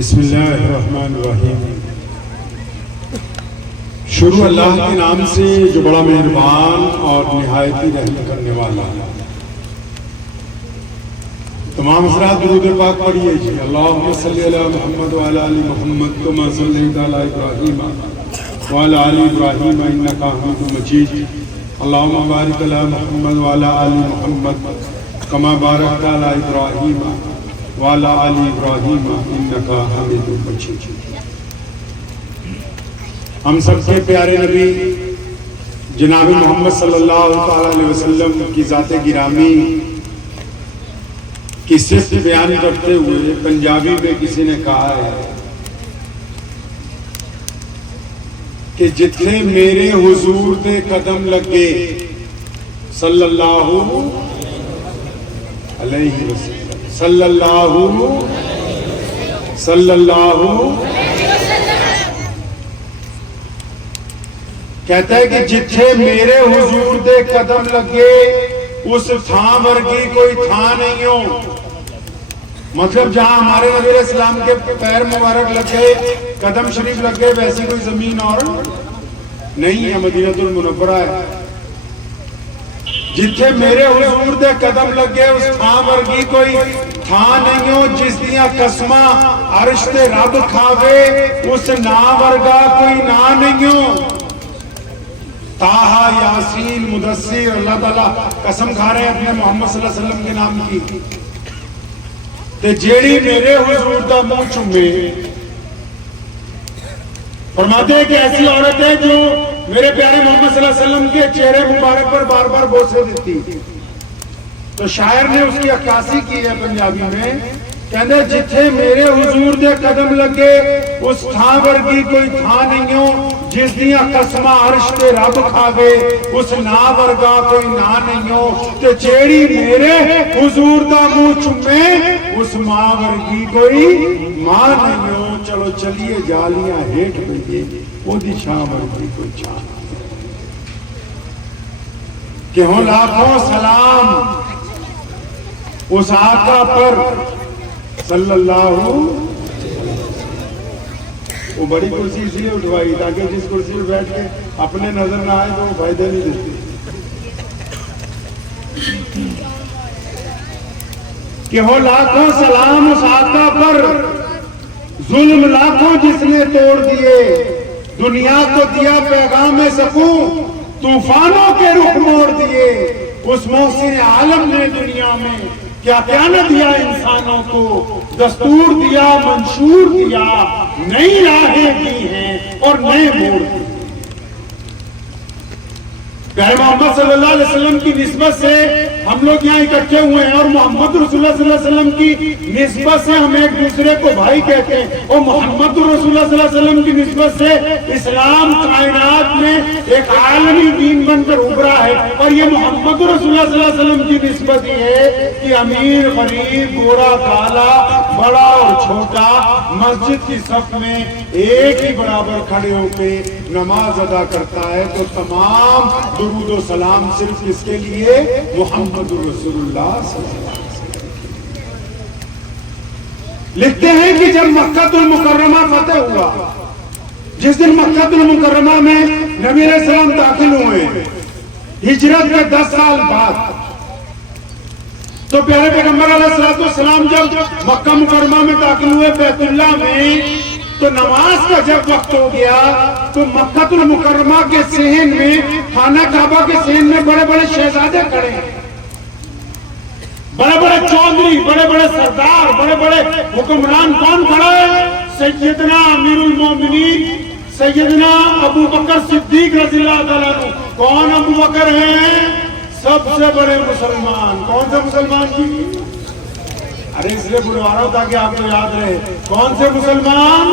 بسم اللہ الرحمن الرحیم۔ شروع اللہ کے نام سے جو بڑا مہربان اور نہایت ہی رحم کرنے والا ہے۔ تمام حضرات درود پاک پڑھیے جی۔ اللہم صلی علی محمد وعلی آل محمد کما صلیت علی ابراہیم وعلی آل ابراہیم انک حمید مجید۔ اللہم بارک علی محمد وعلی آل محمد کما بارکت علی ابراہیم وعلی آل ابراہیم انک حمید مجید۔ ہم سب کے پیارے نبی جناب محمد صلی اللہ علیہ وسلم کی ذات گرامی کی صفت بیان کرتے ہوئے پنجابی میں کسی نے کہا ہے کہ جتنے میرے حضور دے قدم لگے صلی اللہ علیہ وسلم صلی اللہ کہتا ہے کہ جتنے میرے حضور دے قدم لگے اس تھان ورگی کوئی تھان نہیں ہو۔ مطلب جہاں ہمارے نبی علیہ السلام کے پیر مبارک لگے، قدم شریف لگے، ویسی کوئی زمین اور نہیں ہے، مدینہ المنورہ ہے۔ جتنے میرے حضور دے قدم لگے اس تھان ورگی کوئی تھان نہیں ہو، جس دیاں قسماں عرش تے رب کھاوے اس نا ورگا کوئی نا نہیں ہو۔ طٰہٰ، یاسین، مدثر، اللہ تعالیٰ قسم کھا رہے ہیں اپنے محمد صلی اللہ علیہ وسلم کے نام کی تے جیڑی میرے حضور دا منہ چومے۔ فرماتے ہیں کہ ایسی عورت ہے جو میرے پیارے محمد صلی اللہ علیہ وسلم کے چہرے مبارک پر بار بار بوسے دیتی۔ تو شاعر نے اس کی عکاسی کی ہے پنجابی میں، کہتے ہیں جتھے میرے حضور دے قدم لگے اس تھان ورگی کوئی تھان نہیں ہو، جس دیاں قسماں عرش تے رب کھاوے اس نا ورگا کوئی نا نہیں ہو، کہ جیڑی میرے حضور دا منہ چومے اس ماں ورگی کوئی ماں نہیں ہو۔ چلو چلیے جالیاں ہیٹ بھئیے وہ دی چھاں ورگی کوئی چھاں کہ ہوں لاکھوں سلام اس آقا پر صلی اللہ۔ وہ بڑی کرسی اس لیے اٹھوائی تاکہ جس کرسی پر بیٹھ کے اپنے نظر نہ آئے تو وہ فائدہ نہیں دیتی کہ ہو لاکھوں سلام اس آقا پر، ظلم لاکھوں جس نے توڑ دیے، دنیا کو دیا پیغام سکون، طوفانوں کے رخ موڑ دیے۔ اس محسن عالم نے دنیا میں کیا کیا نہ دیا انسانوں کو، دستور دیا، منشور دیا، نئی راہیں دی ہیں اور نئے موڑ دی۔ پیارے محمد صلی اللہ علیہ وسلم کی نسبت سے ہم لوگ یہاں اکٹھے ہوئے ہیں، اور محمد رسول اللہ صلی اللہ علیہ وسلم کی نسبت سے ہم ایک دوسرے کو بھائی کہتے ہیں، اور محمد رسول اللہ صلی اللہ علیہ وسلم کی نسبت سے اسلام کائنات میں ایک عالمی دین بن کر ابھرا ہے۔ اور یہ محمد رسول اللہ صلی اللہ علیہ وسلم کی نسبت یہ ہے کہ امیر غریب، گورا کالا، بڑا اور چھوٹا مسجد کی صف میں ایک ہی برابر کھڑے ہو کے نماز ادا کرتا ہے، تو تمام درود و سلام صرف اس کے لیے محمد رسول اللہ صلی اللہ علیہ وسلم۔ لکھتے ہیں کہ جب مکہ المکرمہ فتح ہوا، جس دن مکہ المکرمہ میں نبی علیہ السلام داخل ہوئے ہجرت کے 10 سال بعد، تو پیارے پیغمبر علیہ السلام جب مکہ مکرمہ میں داخل ہوئے بیت اللہ میں، تو نماز کا جب وقت ہو گیا تو مکہ المکرمہ کے صحن میں، خانہ کعبہ کے صحن میں بڑے بڑے شہزادے کھڑے ہیں، بڑے بڑے چودھری، بڑے بڑے سردار، بڑے بڑے حکمران۔ کون کھڑا ہے؟ سیدنا امیر المومنین سیدنا ابو بکر صدیق رضی اللہ تعالیٰ عنہ۔ کون ابو بکر ہیں؟ سب سے بڑے مسلمان۔ کون سے مسلمان کی؟ ارے اس لیے بلوا رہا ہوں تاکہ آپ کو یاد رہے، کون سے مسلمان؟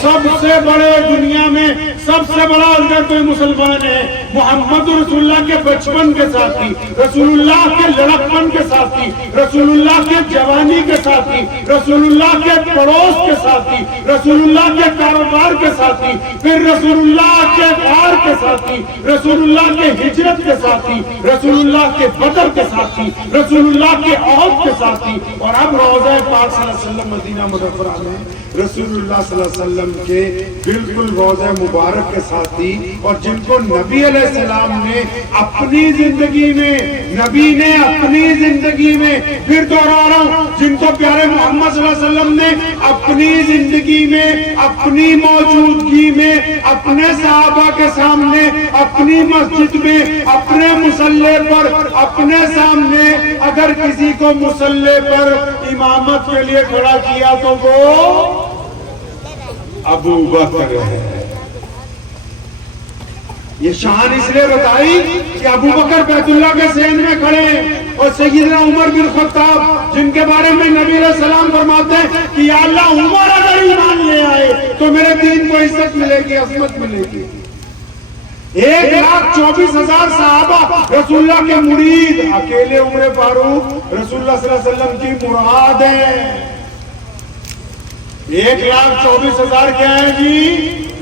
سب سے بڑے دنیا میں سب سے بڑا اگر کوئی مسلمان ہے محمد رسول اللہ کے بچپن کے ساتھی، رسول اللہ کے لڑکپن کے ساتھی، رسول اللہ کے جوانی کے ساتھی، رسول اللہ کے پڑوس کے ساتھی، رسول اللہ کے کاروبار کے ساتھی، پھر رسول اللہ کے غار کے ساتھی، رسول اللہ کے ہجرت کے ساتھی، رسول اللہ کے بدر کے ساتھی، رسول اللہ کے عہد کے ساتھی، اور اب روضہ پاک صلی اللہ علیہ وسلم مدینہ منورہ میں رسول اللہ صلی اللہ علیہ وسلم کے بالکل روضہ مبارک کے ساتھی، اور جن کو نبی علیہ السلام نے اپنی زندگی میں، نبی نے اپنی زندگی میں، پھر دوہرا رہا ہوں، جن کو پیارے محمد صلی اللہ علیہ وسلم نے اپنی زندگی میں، اپنی موجودگی میں، اپنے صحابہ کے سامنے، اپنی مسجد میں، اپنے مصلی پر، اپنے سامنے اگر کسی کو مصلی پر امامت کے لیے کھڑا کیا تو وہ ابو بکر ہے۔ یہ شان اس لیے بتائی کہ ابو بکر بیت اللہ کے صحن میں کھڑے ہیں، اور سیدنا عمر بن خطاب جن کے بارے میں نبی علیہ السلام فرماتے ہیں کہ یا اللہ عمر اگر ایمان لے آئے تو میرے دین کو عزت ملے گی، عظمت ملے گی۔ 1,24,000 صحابہ رسول اللہ کے مرید، اکیلے عمر فاروق رسول اللہ صلی اللہ علیہ وسلم کی مراد ہیں۔ 1,24,000 کیا ہے جی؟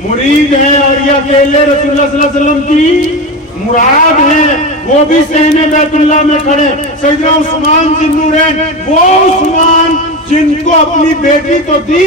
مرید ہیں، اور یہ اکیلے رسول اللہ صلی اللہ علیہ وسلم کی مراد ہیں، وہ بھی صحن بیت اللہ میں کھڑے۔ سیدنا عثمان ذوالنورین، وہ عثمان جن کو اپنی بیٹی تو دی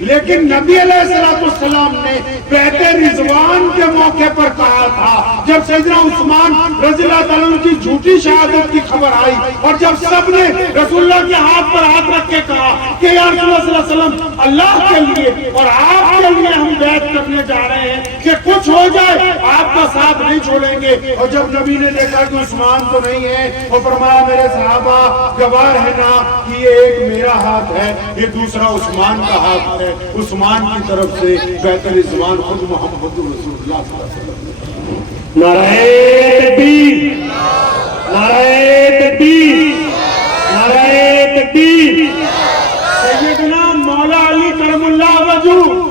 لیکن نبی علیہ السلام نے بیعت رضوان کے موقع پر کہا تھا، جب سیدنا عثمان رضی اللہ تعالیٰ عنہ کی جھوٹی شہادت کی خبر آئی، اور جب سب نے رسول اللہ کے ہاتھ پر ہاتھ رکھ کے کہا کہ یا رسول اللہ صلی اللہ علیہ وسلم اللہ کے لیے اور آپ کے لیے ہم بیعت کرنے جا رہے ہیں کہ کچھ ہو جائے آپ کا ساتھ نہیں چھوڑیں گے، اور جب نبی نے دیکھا کہ عثمان تو نہیں ہے، وہ فرمایا میرے صحابہ گواہ ہے نا کہ یہ ایک میرا ہاتھ ہے، یہ دوسرا عثمان کا ہاتھ ہے۔ عثمان کی طرف سے بیعت رضوان خود محمد رسول اللہ صلی اللہ علیہ وسلم۔ نعرہ تکبیر، نعرہ تکبیر، نعرہ تکبیر۔ سیدنا مولا علی کرم اللہ وجہہ،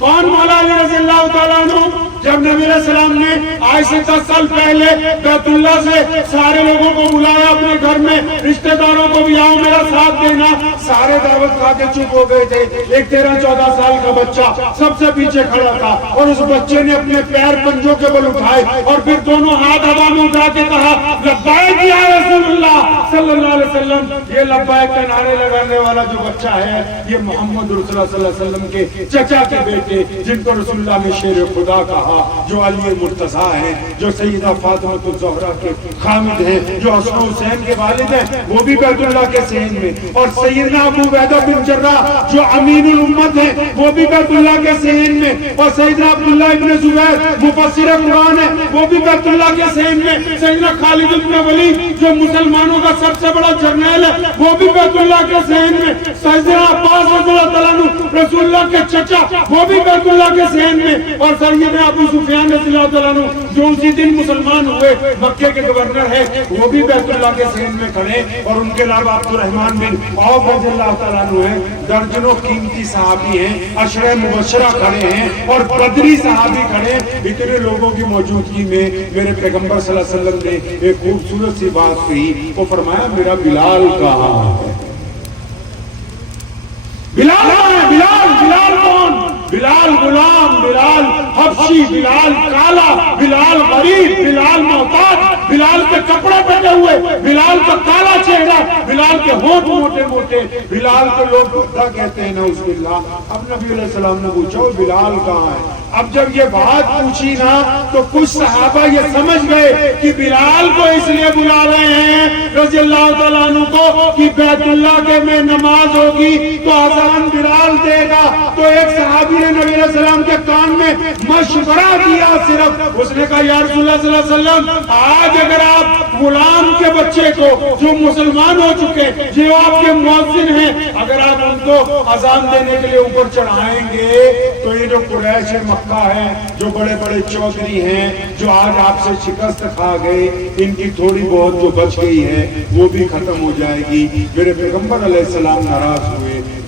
کون مولا علی رضی اللہ تعالیٰ عنہ؟ جب نبی علیہ السلام نے آج سے 10 سال پہلے بیت اللہ سے سارے لوگوں کو بلایا اپنے گھر میں، رشتہ داروں کو بھی آؤ میرا ساتھ دینا، سارے دعوت کھا کے چپ ہو گئے تھے۔ ایک 13-14 سال کا بچہ سب سے پیچھے کھڑا تھا، اور اس بچے نے اپنے پیر پنجوں کے بل اٹھائے اور پھر دونوں ہاتھ ہوا میں اٹھا کے کہا لبیک یا رسول اللہ صلی اللہ علیہ وسلم۔ یہ لبیک کا نعرے لگانے والا جو بچہ ہے یہ محمد رسول اللہ صلی اللہ علیہ وسلم کے چچا کے بیٹے، جن کو رسول اللہ نے شیر خدا کہا، جو علی مرتضیٰ ہیں، جو سیدہ فاطمہ الزہرا کے خامد ہیں، جو حسن حسین کے والد ہیں، وہ بھی بیت اللہ کے صحن میں، اور سیدنا ابو عبیدہ بن جراح جو امین الامت ہیں وہ بھی بیت اللہ کے صحن میں، اور سیدنا عبداللہ ابن زبیر مفسر قرآن ہے وہ بھی بیت اللہ کے صحن میں، سیدنا خالد بن ولید جو مسلمانوں کا سب سے بڑا جرنیل ہے وہ بھی بیت اللہ کے صحن میں، سیدنا عباس رضی اللہ تعالیٰ عنہ رسول اللہ کے چچا وہ بھی بیت اللہ کے صحن میں، اور سیدنا ابو سفیان رضی اللہ تعالیٰ عنہ جو اسی دن مسلمان ہوئے مکے کے گورنر ہے وہ بھی بیت اللہ کے صحن میں کھڑے، اور ان کے علاوہ عبد الرحمن بن عوف رضی اللہ تعالیٰ عنہ ہیں، درجنوں قیمتی صحابی ہیں، عشرہ مبشرہ کھڑے ہیں، اور بدری صحابی کھڑے ہیں۔ اتنے لوگوں کی موجودگی میں میرے پیغمبر صلی اللہ علیہ وسلم نے ایک خوبصورت سی بات کہی، وہ فرمایا میرا بلال کہاں ہے؟ بلال ہے، بلال، بلال کون؟ بلال غلام، بلال حبشی، بلال کالا، بلال غریب، بلال محتاج، بلال کے کپڑے پہنے ہوئے، بلال کا کالا چہرہ، بلال کے ہونٹ موٹے موٹے، بلال کو لوگ بھٹا کہتے ہیں نعوذ باللہ۔ اب نبی علیہ السلام نے پوچھا بلال کہاں ہے؟ اب جب یہ بات پوچھی نا تو کچھ صحابہ یہ سمجھ گئے کہ بلال کو اس لیے بلا رہے ہیں رضی اللہ تعالیٰ عنہ کو کہ بیت اللہ کے میں نماز ہوگی تو اذان بلال دے گا، تو ایک صحابی نے نبی علیہ السلام کے کان میں مشورہ دیا، صرف اس نے کہا یا رسول اللہ صلی اللہ علیہ وسلم آج اگر آپ غلام کے بچے کو جو مسلمان ہو چکے جو آپ کے مؤذن ہیں اگر آپ ان کو اذان دینے کے لیے اوپر چڑھائیں گے تو یہ جو قریش مکہ ہے، جو بڑے بڑے چودھری ہیں جو آج آپ سے شکست کھا گئے، ان کی تھوڑی بہت جو بچ گئی ہے وہ بھی ختم ہو جائے گی۔ میرے پیغمبر علیہ السلام ناراض ہوئے،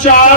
4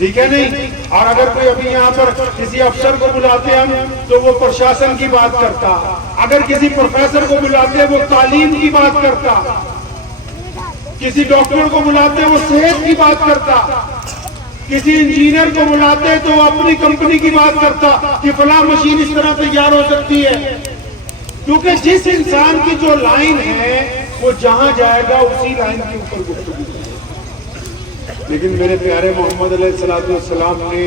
ٹھیک ہے نہیں؟ اور اگر کوئی ابھی یہاں پر کسی افسر کو بلاتے ہم تو وہ پرشاسن کی بات کرتا، اگر کسی پروفیسر کو بلاتے وہ تعلیم کی بات کرتا، کسی ڈاکٹر کو بلاتے وہ صحت کی بات کرتا، کسی انجینئر کو بلاتے تو وہ اپنی کمپنی کی بات کرتا کہ فلاں مشین اس طرح تیار ہو سکتی ہے. کیونکہ جس انسان کی جو لائن ہے وہ جہاں جائے گا اسی لائن کے اوپر گفتگو کرے. لیکن میرے پیارے محمد علیہ السلام نے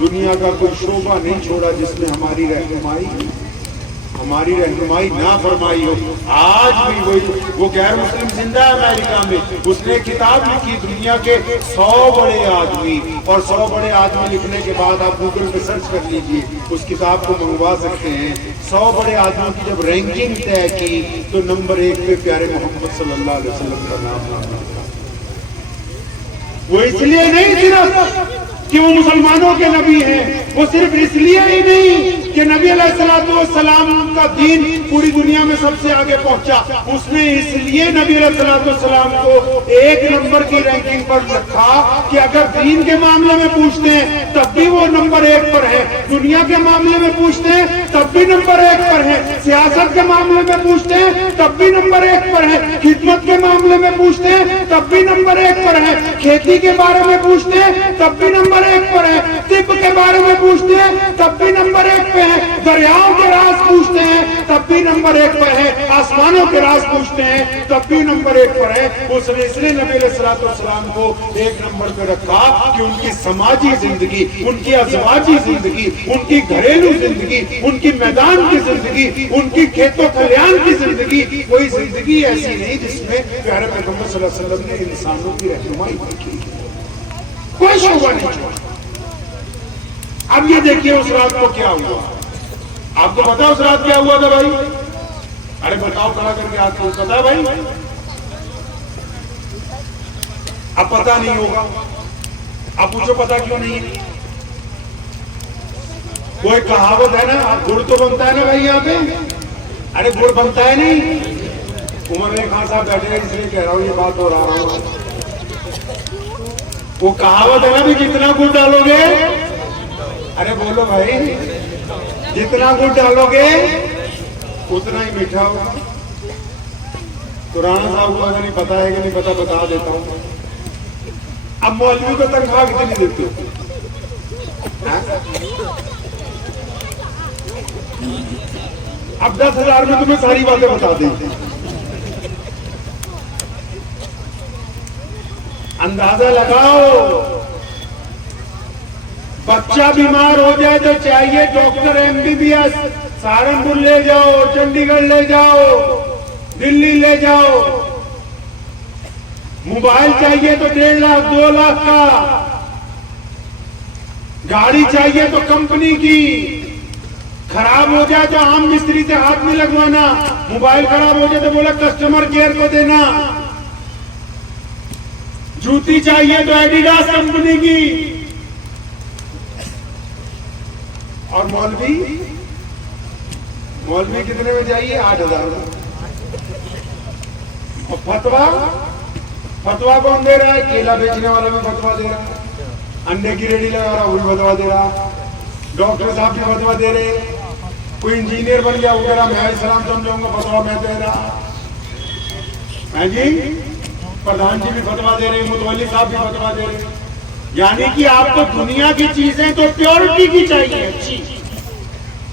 دنیا کا کوئی شعبہ نہیں چھوڑا جس میں ہماری رہنمائی نہ فرمائی ہو. آج بھی وہ غیر مسلم زندہ ہے امریکہ میں، اس نے کتاب لکھی دنیا کے 100 بڑے آدمی، اور 100 بڑے آدمی لکھنے کے بعد آپ گوگل پہ سرچ کر لیجئے، اس کتاب کو منگوا سکتے ہیں. 100 بڑے آدمیوں کی جب رینکنگ طے کی تو نمبر 1 پہ پیارے محمد صلی اللہ علیہ وسلم کا نام آیا. وہ اس لیے نہیں صرف کہ وہ مسلمانوں کے نبی ہیں، وہ صرف اس لیے ہی نہیں کہ نبی علیہ السلام کا دین پوری دنیا میں سب سے آگے پہنچا، اس نے اس لیے نبی علیہ السلام کو 1 نمبر کی رینکنگ پر رکھا کہ اگر دین کے معاملے میں پوچھتے ہیں تب بھی وہ نمبر 1 پر ہے، دنیا کے معاملے میں پوچھتے ہیں تب بھی نمبر 1 پر ہے، سیاست کے معاملے میں پوچھتے ہیں تب بھی نمبر 1 پر ہے، خدمت کے معاملے میں پوچھتے ہیں تب بھی نمبر 1 پر ہے، کھیتی کے بارے میں پوچھتے ہیں تب بھی نمبر 1 پر ہے، طب کے بارے میں پوچھتے ہیں تب بھی نمبر 1 پہ ہے، دریاؤں کے راز پوچھتے ہیں تب بھی نمبر 1 پر ہے، آسمانوں کے راز پوچھتے ہیں تب بھی نمبر 1 پر ہے. اس نے اس لیے نبی علیہ السلام کو 1 نمبر پہ رکھا کہ ان کی سماجی زندگی، ان کی ازواجی زندگی، ان کی گھریلو زندگی، ان کی میدان کی زندگی، ان کی کھیت و کھلیان کی زندگی، کوئی زندگی ایسی نہیں جس میں پیارے پیغمبر صلی اللہ علیہ وسلم نے انسانوں کی رہنمائی کی، کوئی شعبہ نہیں چھوڑا. اب یہ دیکھیے اس رات کو کیا ہوا. آپ کو پتا اس رات کیا ہوا تھا بھائی؟ ارے بتاؤ کھڑا کر کے آپ کو پتا بھائی؟ اب پتا نہیں ہوگا. آپ پوچھو پتا کیوں نہیں ہے؟ کوئی کہاوت ہے نا، گڑ تو بنتا ہے نا بھائی یہاں پہ. ارے گڑ بنتا ہے نہیں. عمر علی خان صاحب بیٹھے ہیں اس لیے کہہ رہا ہوں، یہ بات ہو رہا ہوں. وہ کہاوت ہے نا بھی جتنا گڑ ڈالو گے، ارے بولو بھائی، جتنا گڑ ڈالو گے اتنا ہی میٹھا ہوگا. تو رانا صاحب کو اگر نہیں پتا ہے کہ نہیں پتا بتا دیتا ہوں. اب مولوی کو تنخواہ کتنی دیتے ہو؟ اب 10,000 میں تمہیں ساری باتیں بتا دیں. اندازہ لگاؤ، بچہ بیمار ہو جائے تو چاہیے ڈاکٹر MBBS سہارنپور لے جاؤ، چنڈی گڑھ لے جاؤ، دلی لے جاؤ. موبائل چاہیے تو 1.5 لاکھ 2 لاکھ کا. گاڑی چاہیے تو کمپنی کی. خراب ہو جائے تو عام مستری سے ہاتھ نہیں لگوانا. موبائل خراب ہو جائے تو بولا کسٹمر کیئر کو دینا. جوتی چاہیے تو ایڈیڈاس کمپنی کی. اور مولوی کتنے میں چاہیے؟ 8,000 میں. اور فتوا کون دے رہا ہے؟ کیلا بیچنے والا بھی فتوا دے رہا ہے، انڈے کی ریڈی لگا رہا وہ بھی فتوا دے رہا، ڈاکٹر صاحب بھی فتوا دے رہے، کوئی انجینئر بن گیا وہ کہہ رہا میں اسلام سمجھاؤں گا، فتوا میں دے رہا ہے جی. پردھان جی بھی فتوا دے رہے، متولی صاحب بھی فتوا دے رہے. یعنی کہ آپ کو دنیا کی چیزیں تو پیورٹی کی چاہیے، اچھی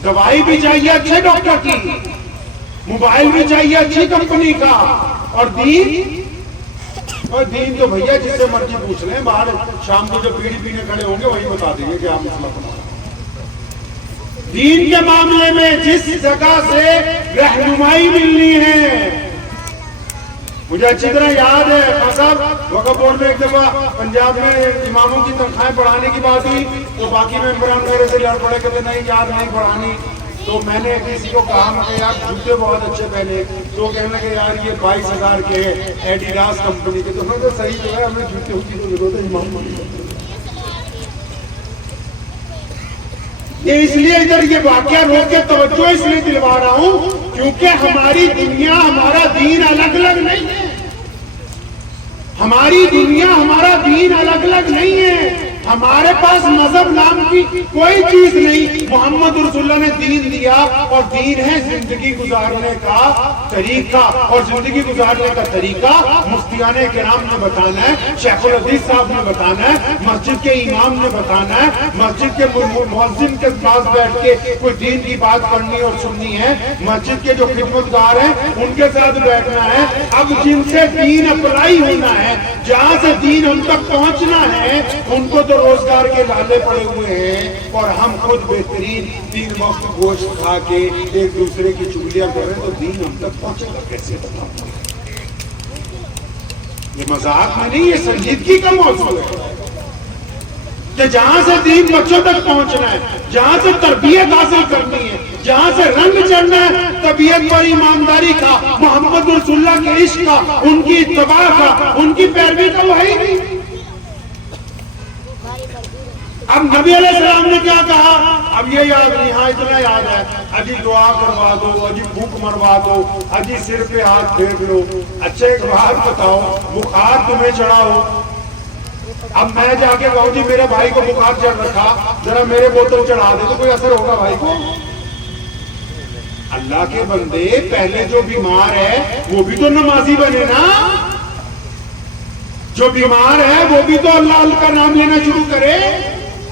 دوائی بھی چاہیے اچھے ڈاکٹر کی، موبائل بھی چاہیے اچھی کمپنی کا، اور دین تو بھیا جس سے مرضی پوچھ لیں، باہر شام کو جو بیڑی پینے کھڑے ہوں گے وہی بتا دیں گے کہ آپ مسئلہ بنا. دین کے معاملے میں جس جگہ سے رہنمائی ملنی ہے، مجھے اچھی طرح یاد ہے صاحب وقف بورڈ میں ایک دفعہ پنجاب میں اماموں کی تنخواہیں بڑھانے کی بات ہوئی تو باقی ممبران میرے سے لڑ پڑے کہتے نہیں یار نہیں بڑھانی. تو میں نے کسی کو کہا میں کہ یار جوتے بہت اچھے پہنے، تو کہنے لگے یار یہ 22,000 کے ایڈیڈاس کمپنی کے. تو میں تو صحیح جو ہے ہمیں جوتے کی تو ضرورت ہے امام یہ. اس لیے ادھر یہ واقعہ روک کے توجہ اس لیے دلوا رہا ہوں کیونکہ ہماری دنیا ہمارا دین الگ الگ نہیں ہے. ہماری دنیا ہمارا دین الگ الگ نہیں ہے. ہمارے پاس مذہب نام کی کوئی چیز نہیں. محمد رسول اللہ نے دین دیا اور دین ہے زندگی گزارنے کا طریقہ, اور زندگی گزارنے کا طریقہ مفتیان کرام نے بتانا ہے, شیخ الحدیث صاحب نے بتانا ہے, مسجد کے امام نے بتانا ہے, مسجد کے مؤذن کے پاس بیٹھ کے کوئی دین کی بات پڑھنی اور سننی ہے, مسجد کے جو خدمتگار ہیں ان کے ساتھ بیٹھنا ہے. اب جن سے دین اپلائی ہونا ہے, جہاں سے دین ہم تک پہنچنا ہے, ان کو تو روزگار کے لالے پڑے ہوئے ہیں, اور ہم خود بہترین 3 وقت گوشت کھا کے ایک دوسرے کی چگلیاں کریں, تو دین ہم تک پہنچے گا کیسے؟ بتاؤ. یہ مذاق میں نہیں, یہ سنجیدگی کا موضوع ہے کہ جہاں سے دین بچوں تک پہنچنا ہے, جہاں سے تربیت حاصل کرنی ہے, جہاں سے رنگ چڑھنا ہے طبیعت پر ایمانداری کا, محمد رسول اللہ کے عشق کا, ان کی اتباع کا, ان کی پیروی کا, وہ ہے ہی نہیں. اب نبی علیہ السلام نے کیا کہا؟ اب یہ یاد نہیں, ہاں اتنا یاد ہے, اجی دعا کروا دو, اجی بھوک مروا دو, اجی سر پہ ہاتھ پھیر لو. اچھا ایک بات بتاؤ, بخار تمہیں چڑھا ہو, اب میں جا کے کہوں جی میرے بھائی کو بخار چڑھ رکھا, ذرا میرے بوتل چڑھا دے, تو کوئی اثر ہوگا بھائی کو؟ اللہ کے بندے, پہلے جو بیمار ہے وہ بھی تو نمازی بنے نا, جو بیمار ہے وہ بھی تو اللہ کا نام لینا شروع کرے,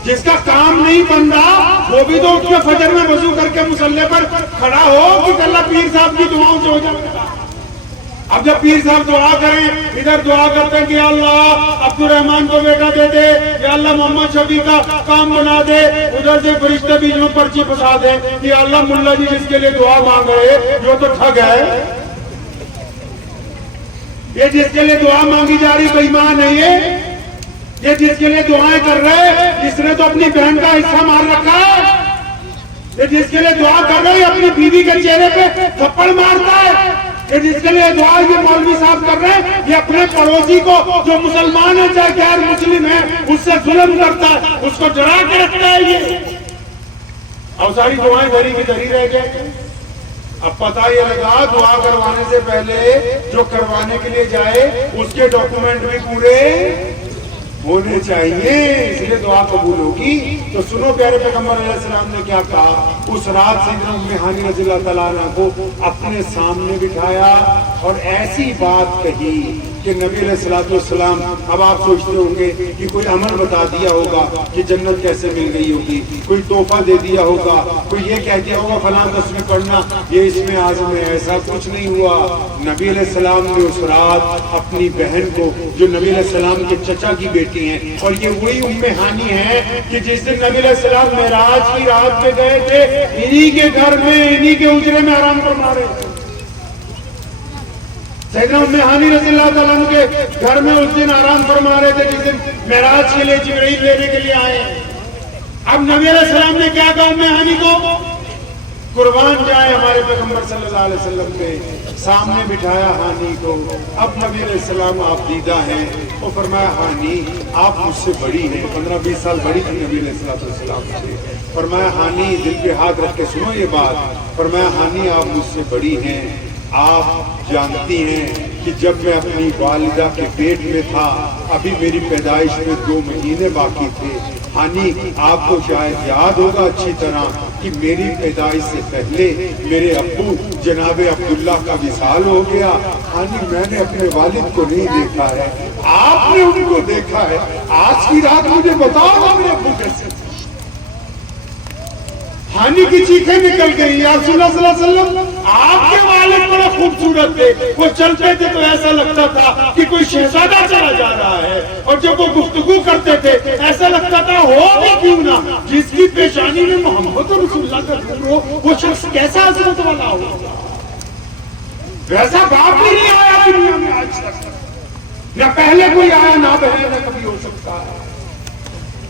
جس کا کام نہیں بن رہا وہ بھی تو اٹھ کے فجر میں وضو کر کے مصلی پر کھڑا ہو کہ اللہ پیر صاحب کی دعاؤں سے ہو جائے. اب جب پیر صاحب دعا کریں, ادھر دعا کرتے ہیں کہ یا اللہ عبد الرحمان کو بیٹا دے دے, یا اللہ محمد شفیع کا کام بنا دے, ادھر سے فرشتے بیچ میں پرچی پھنسا دے کہ یا اللہ ملا جی جس کے لیے دعا مانگ رہے جو تو ٹھگ ہے, یہ جس کے لیے دعا مانگی جا رہی بے ایمان ہے, یہ جس کے لیے دعائیں کر رہے جس نے تو اپنی بہن کا حصہ مار رکھا ہے, یہ جس کے لیے دعا کر رہے اپنی بیوی کے چہرے پہ تھپڑ مارتا ہے, یہ جس کے لیے دعا یہ مولوی صاحب کر رہے ہیں یہ اپنے پڑوسی کو جو مسلمان ہے چاہے غیر مسلم ہے اس سے ظلم کرتا ہے, اس کو ڈرا کے رکھتا ہے. یہ اور ساری دعائیں دھری کی دھری رہ گئے. اب پتہ یہ لگا دعا کروانے سے پہلے جو کروانے کے لیے جائے اس کے ڈاکومنٹ بھی پورے ہونے چاہیے, اس لیے دعا قبول ہوگی. تو سنو پیارے پیغمبر علیہ السلام نے کیا کہا. اس رات سیدنا ام ہانی رضی اللہ تعالیٰ عنہ کو اپنے سامنے بٹھایا اور ایسی بات کہی کہ نبی علیہ السلام, اب آپ سوچتے ہوں گے کہ کوئی عمل بتا دیا ہوگا کہ جنت کیسے مل گئی ہوگی, کوئی تحفہ دے دیا ہوگا, کوئی یہ کہہ دیا ہوگا فلاں دس میں پڑھنا, یہ اس میں اعظم ہے. ایسا کچھ نہیں ہوا. نبی علیہ السلام نے اس رات اپنی بہن کو, جو نبی علیہ السلام کے چچا کی بیٹی ہیں, اور یہ وہی ام ہانی ہے کہ جس دن نبی علیہ السلام معراج کی رات پہ گئے تھے, انہی کے گھر میں, انہی کے حجرے میں آرام فرما رہے تھے. سیدنا ام ہانی رضی اللہ تعالیٰ عنہ کے گھر میں اس دن آرام فرما رہے تھے جس دن معراج کے لیے جبرائیل لینے کے لیے آئے. اب نبی علیہ السلام نے کیا کہا ام ہانی کو؟ قربان جائے ہمارے پیغمبر صلی اللہ علیہ وسلم کے سامنے بٹھایا ہانی کو. اب نبی علیہ السلام آپ دیدہ ہیں, وہ فرمایا ہانی آپ مجھ سے بڑی ہیں, 15-20 سال بڑی تھی نبی علیہ السلام سے. فرمایا ہانی دل پہ ہاتھ رکھ کے سنو یہ بات. فرمایا ہانی آپ مجھ سے بڑی ہیں, آپ جانتی ہیں کہ جب میں اپنی والدہ کے پیٹ میں تھا ابھی میری پیدائش میں 2 مہینے باقی تھے. ہانی آپ کو شاید یاد ہوگا اچھی طرح کہ میری پیدائش سے پہلے میرے ابو جناب عبداللہ کا وصال ہو گیا. ہانی میں نے اپنے والد کو نہیں دیکھا ہے, آپ نے ان کو دیکھا ہے. آج کی رات مجھے بتاؤ میرے ابو کیسے تھے. ہانی کی چیخیں نکل گئی, یا رسول اللہ صلی اللہ علیہ وسلم آپ کے والد بڑے خوبصورت تھے, وہ چلتے تھے تو ایسا لگتا تھا کہ کوئی شہزادہ چلا جا رہا ہے, اور جب وہ گفتگو کرتے تھے ایسا لگتا تھا ہو بھی کیوں نہ جس کی پیشانی میں محمد رسول اللہ کا نور ہو وہ شخص کیسا عظمت والا ہو. ویسا باپ بھی نہیں آیا دنیا میں آج تک, نہ پہلے کوئی آیا نہ پہلے نہ کبھی ہو سکتا ہے.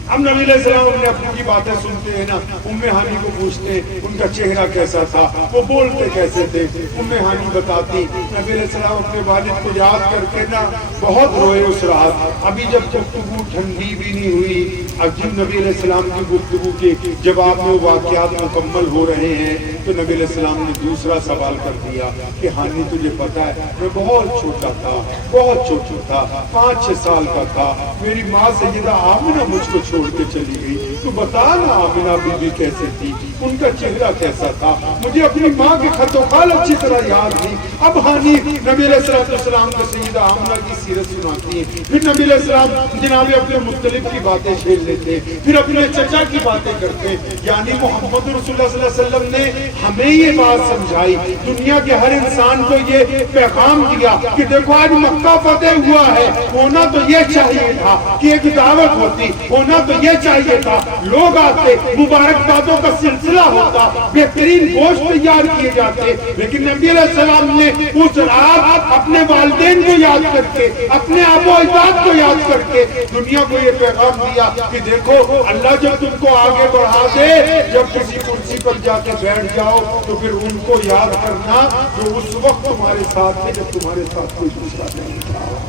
ہم نبی علیہ السلام اپنے ابو کی باتیں سنتے ہیں نا, ام ہانی کو پوچھتے ان کا چہرہ کیسا تھا, وہ بولتے کیسے تھے. ام ہانی بتاتی نبی علیہ السلام اپنے والد کو یاد کر کے نا بہت روئے اس رات. ابھی جب گفتگو ٹھنڈی بھی نہیں ہوئی, اب جب نبی علیہ السلام کی گفتگو کے جواب میں واقعات مکمل ہو رہے ہیں تو نبی علیہ السلام نے دوسرا سوال کر دیا کہ ہانی تجھے پتا ہے میں بہت چھوٹا تھا، بہت چھوٹا تھا، 5-6 سال کا تھا، میری ماں سیدہ آمنہ مجھ کو چھوڑ کے چلی گئی، تو بتا نا آمنہ بی بی کیسے تھی، ان کا چہرہ کیسا تھا، مجھے اپنی ماں کے خط و خال اچھی طرح یاد تھی۔ اب ہانی نبی علیہ السلام کو سیدہ آمنہ کی سیرت سناتی ہیں، پھر نبی علیہ السلام جناب اپنے مختلف کی باتیں چھیڑ لیتے، پھر اپنے چچا کی باتیں کرتے، یعنی محمد رسول اللہ صلی اللہ علیہ وسلم نے ہمیں یہ بات سمجھائی، دنیا کے ہر انسان کو یہ پیغام دیا کہ دیکھو آج مکہ فتح ہوا ہے، ہونا تو یہ چاہیے تھا کہ ایک دعوت ہوتی، ہونا تو یہ چاہیے تھا لوگ آتے، مبارکبادوں کا سلسلہ ہوتا، بہترین گوشت تیار کیے جاتے، لیکن نبی علیہ السلام نے اس رات اپنے والدین کو یاد کر کے، اپنے آبا و اجداد کو یاد کر کے دنیا کو یہ پیغام دیا کہ دیکھو اللہ جب تم کو آگے بڑھا دے، جب کسی کرسی پر جا کے بیٹھ جاؤ تو پھر ان کو یاد کرنا جو اس وقت تمہارے ساتھ تھے جب تمہارے ساتھ کوئی دوسرا نہیں تھا۔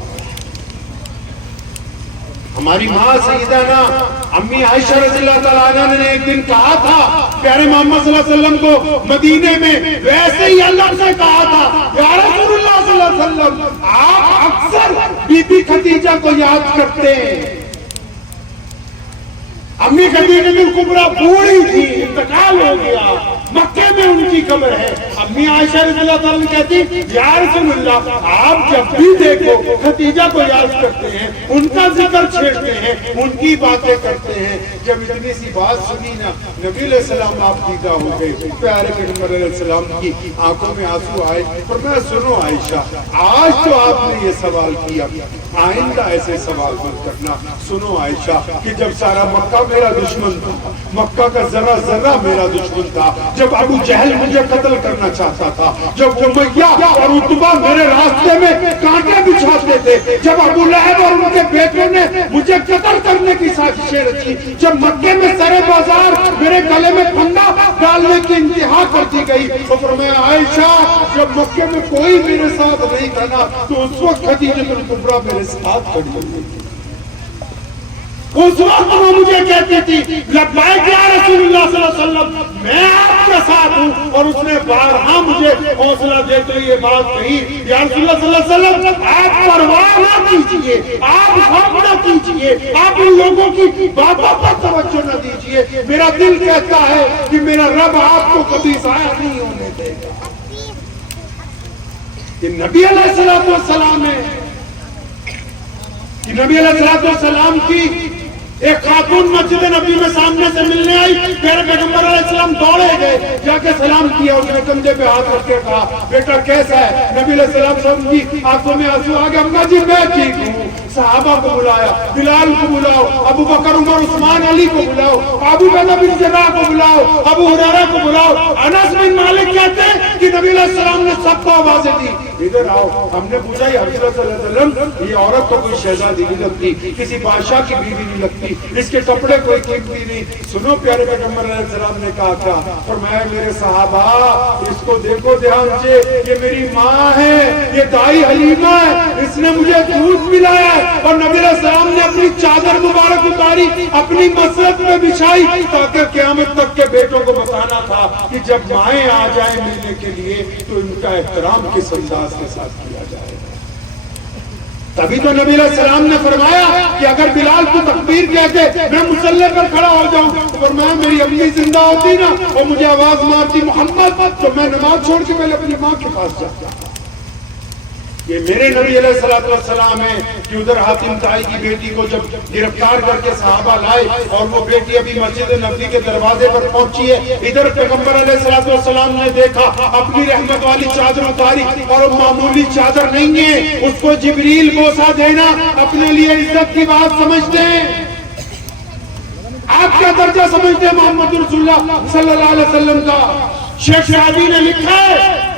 ہماری ماں سیدنا امی عائشہ رضی اللہ تعالیٰ عنہ نے ایک دن کہا تھا پیارے محمد صلی اللہ علیہ وسلم کو مدینے میں ویسے ہی اللہ سے کہا تھا یا رسول اللہ صلی اللہ علیہ وسلم آپ اکثر بی بی خدیجہ کو یاد کرتے ہیں۔ امی خدیجہ الکبریٰ بوڑھی تھی، انتقال ہو گیا، مکے میں ان کی قبر ہے۔ امی عائشہ رضی اللہ تعالیٰ عنہ کہتی یا رسول اللہ آپ جب بھی دیکھو خدیجہ کو یاد کرتے ہیں، ان کا ذکر چھیڑتے ہیں، ان کی باتیں کرتے ہیں۔ جب اتنی سی بات سنی نا نبی علیہ السلام آپ دیدہ ہو گئے، پیارے پیغمبر علیہ السلام کی آنکھوں میں آنسو آئے، فرمایا سنو عائشہ آج تو آپ نے یہ سوال کیا، آئندہ ایسے سوال مت کرنا۔ سنو عائشہ کہ جب سارا مکہ میرا دشمن تھا، مکہ کا ذرہ ذرہ میرا دشمن تھا، جب ابو جہل مجھے قتل کرنا چاہتا تھا، جب امیہ اور عتبہ میرے راستے میں کانٹے بچھاتے تھے، جب ابو لہب اور ان کے بیٹوں نے مجھے قتل کرنے کی سازشیں رچی، جب مکے میں سر بازار میرے گلے میں پھندا ڈالنے کی انتہا کر دی گئی، تو فرمایا عائشہ جب مکے میں کوئی میرے ساتھ نہیں تھا نا تو اس وقت خدیجہ الکبریٰ میرے ساتھ کھڑی ہوئی تھی۔ اس وقت وہ مجھے کہتی تھی لبیک یا رسول اللہ صلی اللہ علیہ وسلم میں آپ کے ساتھ ہوں، اور اس نے بارہا مجھے حوصلہ دیتے یہ بات کہی یا رسول اللہ صلی اللہ علیہ وسلم آپ پرواہ نہ کیجئے، آپ غم نہ کیجئے، آپ ان لوگوں کی باتوں پر توجہ نہ دیجئے، میرا دل کہتا ہے کہ میرا رب آپ کو کبھی ضائع نہیں ہونے دے گا۔ کہ نبی علیہ السلام ہے کہ نبی علیہ السلام کی ایک خاتون مسجد نبی میں سامنے سے ملنے آئی، پیارے پیغمبر علیہ السلام دوڑے گئے، جا کے سلام کیا، اس نے کندھے پہ ہاتھ رکھ کے کہا بیٹا کیسا ہے؟ نبی علیہ السلام کی آنکھوں میں آنسو آ گیا، اماں جی میں ٹھیک ہوں۔ صحابہ کو بلایا، بلال کو بلاؤ، ابو بکر عمر عثمان علی کو بلاؤ، ابو بکر بن جراح کو بلاؤ، ابو ہریرہ کو بلاؤ۔ انس بن مالک کہتے ہیں کہ نبی علیہ السلام نے سب کو آوازیں دی ادھر آؤ۔ ہم نے پوچھا یا حضرت صلی اللہ علیہ وسلم یہ عورت تو کوئی شہزادی نہیں لگتی، کسی بادشاہ کی بیوی نہیں لگتی، اس کے کپڑے کوئی قیمتی نہیں۔ سنو پیارے پیغمبر علیہ السلام نے کہا تھا، فرمایا میرے صحابہ اس کو دیکھو دھیان سے، یہ میری ماں ہے، یہ دائی حلیمہ ہے، اس نے مجھے دودھ پلایا ہے۔ اور نبی علیہ السلام نے اپنی چادر مبارک اتاری، اپنی مسجد میں بچھائی، تاکہ قیامت تک کے بیٹوں کو بتانا تھا کہ جب مائیں آ جائیں ملنے کے لیے تو ان کا احترام کس انداز کے ساتھ کیا جائے۔ تبھی تو نبی علیہ السلام نے فرمایا کہ اگر بلال کو تکبیر کہتے میں مصلی پر کھڑا ہو جاؤں، تو فرمایا میری امی زندہ ہوتی نا اور مجھے آواز مارتی محمد، تو میں نماز چھوڑ کے پہلے اپنی ماں کے پاس جاتا۔ یہ میرے نبی علیہ السلام ہے کہ ادھر حاتم طائی کی بیٹی کو جب گرفتار کر کے صحابہ لائے اور وہ بیٹی ابھی مسجد نبوی کے دروازے پر پہنچی ہے، ادھر پیغمبر علیہ السلام نے دیکھا اپنی رحمت والی چادر اتاری، اور وہ معمولی چادر نہیں ہے، اس کو جبریل بوسہ دینا اپنے لیے عزت کی بات سمجھتے ہیں۔ آپ کیا درجہ سمجھتے ہیں محمد رسول اللہ صلی اللہ علیہ وسلم کا؟ شیخ سعدی نے لکھا ہے،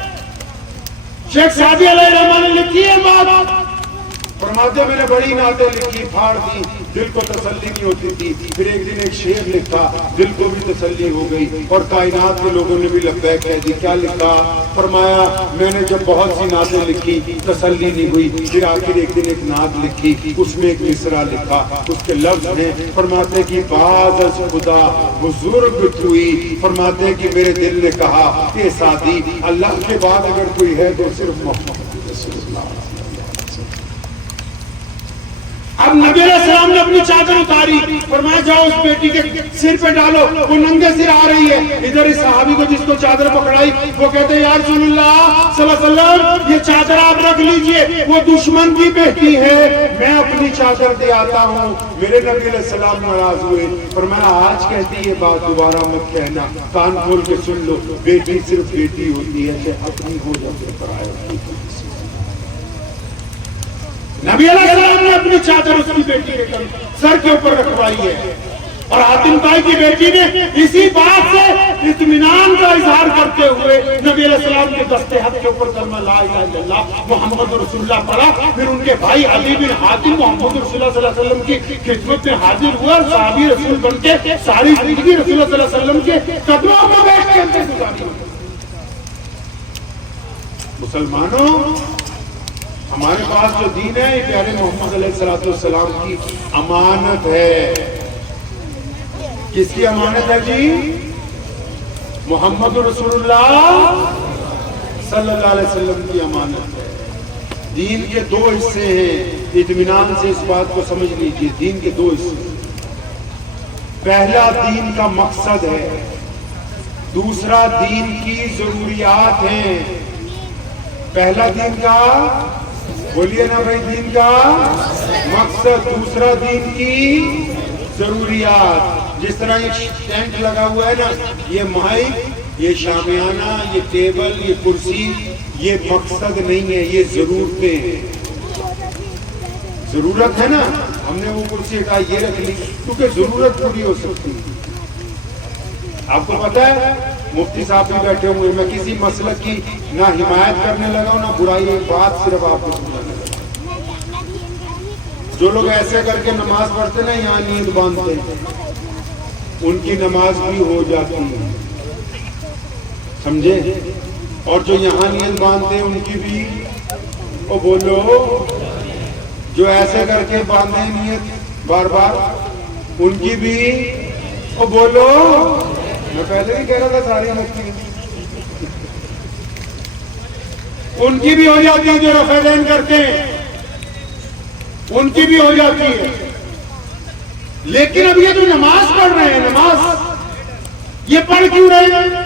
شیخ سعدی علیہ الرحمہ نے لکھی ہے بات، فرماتے میں نے بڑی نعتیں لکھی، پھاڑ دی، دل کو تسلی نہیں ہوتی تھی. پھر ایک دن ایک شعر لکھا, دل کو بھی تسلی ہو گئی اور کائنات کے لوگوں نے بھی لبیک کہہ دی. کیا لکھا؟ فرمایا میں نے جب بہت سی نعتیں لکھی تسلی نہیں ہوئی, پھر آخر ایک دن ایک نعت لکھی, اس میں ایک مصرع لکھا, اس کے لفظ ہیں فرماتے کہ باز از خدا بزرگ توئی, فرماتے کہ میرے دل نے کہا کہ ساتھی اللہ کے بعد اگر کوئی ہے تو صرف محمد رسول اللہ. اب نبی علیہ السلام نے اپنی چادر اتاری, فرمایا جاؤ اس بیٹی کے سر پہ ڈالو, وہ ننگے سر آ رہی ہے. ادھر اس صحابی کو جس کو چادر پکڑائی وہ کہتے ہیں یا رسول اللہ صلی اللہ علیہ وسلم یہ چادر آپ رکھ لیجئے, وہ دشمن کی بیٹی ہے, میں اپنی چادر دے آتا ہوں. میرے نبی علیہ السلام ناراض ہوئے, فرمایا آج کہتی یہ بات دوبارہ مت کہنا, کان کھول کے سن لو, بیٹی صرف بیٹی ہوتی ہے, چاہے اپنی ہو جاتے پرائے. نبی علیہ السلام نے اپنی چادر اس کی بیٹی کے سر کے اوپر رکھوائی ہے, اور حاتم طائی کی بیٹی نے اسی بات سے اطمینان کا اظہار کرتے ہوئے نبی علیہ السلام کے دستے ہاتھ کے اوپر کلمہ لا الہ الا اللہ محمد رسول اللہ پڑھا. پھر ان کے بھائی علی بن حاتم محمد رسول اللہ صلی اللہ علیہ وسلم کی خدمت میں حاضر ہوا, اور صحابی رسول بن کے ساری زندگی رسول اللہ صلی اللہ علیہ وسلم کے قدموں میں بیٹھ کے اندر گزاری. مسلمانوں, ہمارے پاس جو دین ہے یہ پیارے محمد علیہ السلام کی امانت ہے. کس کی امانت ہے جی؟ محمد رسول اللہ صلی اللہ علیہ وسلم کی امانت ہے. دین کے دو حصے ہیں, اطمینان سے اس بات کو سمجھ لیجیے. دین کے دو حصے, پہلا دین کا مقصد ہے, دوسرا دین کی ضروریات ہیں. پہلا دین کا بولیے نا بھائی, دین کا مقصد, دوسرا دین کی ضروریات. جس طرح یہ ٹینٹ لگا ہوا ہے نا, یہ مائک, یہ شامیانہ, یہ ٹیبل, یہ کرسی, یہ مقصد نہیں ہے, یہ ضرورتیں ہیں. ضرورت ہے نا, ہم نے وہ کرسی ہٹا یہ رکھ لی کیونکہ ضرورت پوری ہو سکتی ہے. آپ کو پتا ہے مفتی صاحب بھی بیٹھے ہوئے, میں کسی مسلک کی نہ حمایت کرنے لگا ہوں نہ برائی, ایک بات صرف آپ کو سنانے لگا. جو لوگ ایسے کر کے نماز پڑھتے نا یہاں نیند باندھتے ہیں, ان کی نماز بھی ہو جاتی ہے, سمجھے, اور جو یہاں نیند باندھتے ہیں ان کی بھی, او بولو, جو ایسے کر کے باندھے نیت بار بار ان کی بھی, او بولو. میں پہلے بھی کہہ رہا تھا سارے مفتی ان کی بھی ہو جاتی ہے, جو رفع دین کرتے ہیں ان کی بھی ہو جاتی ہے. لیکن اب یہ جو نماز پڑھ رہے ہیں, نماز یہ پڑھ کیوں رہے ہیں؟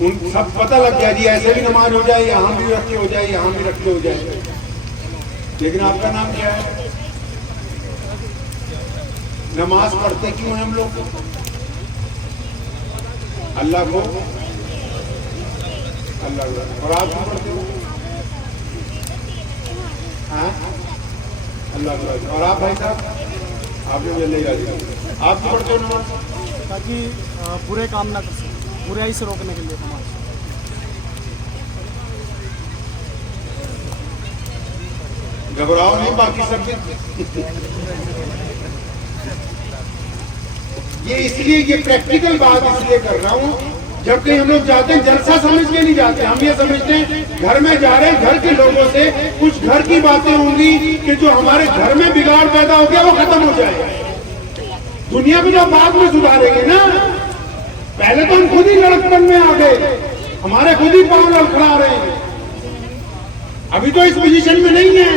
ان سب پتہ لگ گیا جی, ایسے بھی نماز ہو جائے, یہاں بھی رکھے ہو جائے, یہاں بھی رکھے ہو جائے. لیکن آپ کا نام کیا ہے؟ نماز پڑھتے کیوں ہیں ہم لوگ؟ اللہ کو, اللہ کو. اور آپ کیوں پڑھتے ہو؟ اللہ کو. اور آپ بھائی صاحب, آپ نے مجھے لے گا, آپ کیوں پڑھتے ہو نماز؟ تاکہ برے کام نہ کر سکیں, برائی سے روکنے کے لیے نماز. گھبراؤ نہیں, باقی سب بھی یہ اس لیے, یہ پریکٹیکل بات اس لیے کر رہا ہوں, جب کہ ہم لوگ جاتے ہیں جلسہ سمجھ کے نہیں جاتے. ہم یہ سمجھتے ہیں گھر میں جا رہے ہیں, گھر کے لوگوں سے کچھ گھر کی باتیں ہوں گی کہ جو ہمارے گھر میں بگاڑ پیدا ہو گیا وہ ختم ہو جائے. دنیا میں تو بعد میں سدھاریں گے نا, پہلے تو ہم خود ہی لڑکپن میں آ گئے, ہمارے خود ہی پاؤں لڑکھڑا رہے ہیں. ابھی تو اس پوزیشن میں نہیں ہے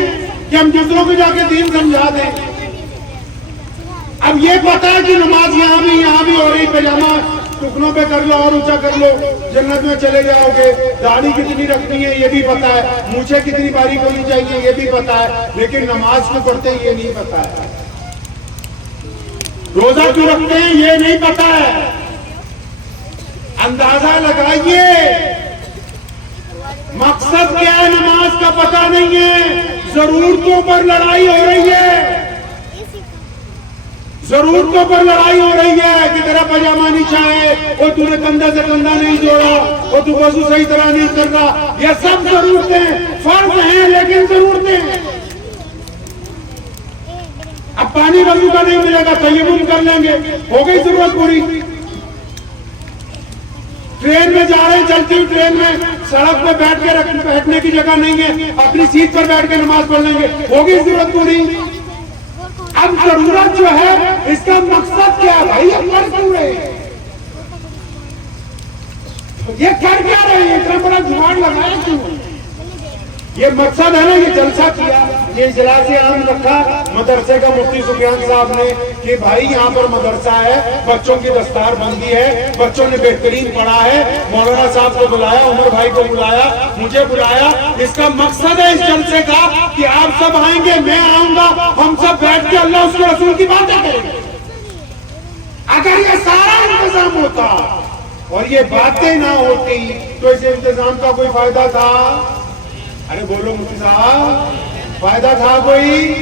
کہ ہم دوسروں کو جا کے دین سمجھا دیں. اب یہ پتا ہے کہ نماز یہاں بھی ہو رہی, پجامہ ٹکنوں پہ کر لو اور اونچا کر لو, جنت میں چلے جاؤ گے. داڑھی کتنی رکھنی ہے یہ بھی پتا ہے, مونچھیں کتنی باریک ہونی چاہیے یہ بھی پتا ہے, لیکن نماز کیوں پڑھتے ہیں یہ نہیں پتا ہے. روزہ کیوں رکھتے ہیں یہ نہیں پتا ہے. اندازہ لگائیے مقصد کیا ہے, نماز کا پتہ نہیں ہے. ضرورتوں پر لڑائی ہو رہی ہے, ضرورتوں پر لڑائی ہو رہی ہے کہ تیرا پجامہ نیچا ہے, اور تو نے کندھا سے کندھا نہیں جوڑا, اور تو وضو صحیح طرح نہیں کر رہا. یہ سب ضرورتیں فرض ہیں لیکن ضرورتیں ہیں. اب پانی وضو کا نہیں ملے گا تیمم کر لیں گے, ہو گئی ضرورت پوری. ٹرین میں جا رہے ہیں, چلتی ہوئی ٹرین میں سڑک پہ بیٹھ کے بیٹھنے کی جگہ نہیں ہے, اپنی سیٹ پر بیٹھ کے نماز پڑھ لیں گے, ہو گئی ضرورت پوری. اب ضرورت جو ہے اس کا مقصد کیا ہے بھائی؟ اب فرض کیوں رہے ہیں, یہ کر کیا رہے ہیں, اتنا بڑا جماعت لگایا کیوں؟ یہ مقصد ہے نا, یہ جلسہ کیا, یہ اجلاس عام رکھا مدرسے کا مفتی سفیان صاحب نے کہ بھائی یہاں پر مدرسہ ہے, بچوں کی دستار بندی ہے, بچوں نے بہترین پڑھا ہے, مولانا صاحب کو بلایا, عمر بھائی کو بلایا, مجھے بلایا. اس کا مقصد ہے اس جلسے کا کہ آپ سب آئیں گے, میں آؤں گا, ہم سب بیٹھ کے اللہ اس کے رسول کی باتیں کریں گے. اگر یہ سارا انتظام ہوتا اور یہ باتیں نہ ہوتی تو اس انتظام کا کوئی فائدہ تھا؟ ارے بولو مفتی صاحب, فائدہ تھا کوئی؟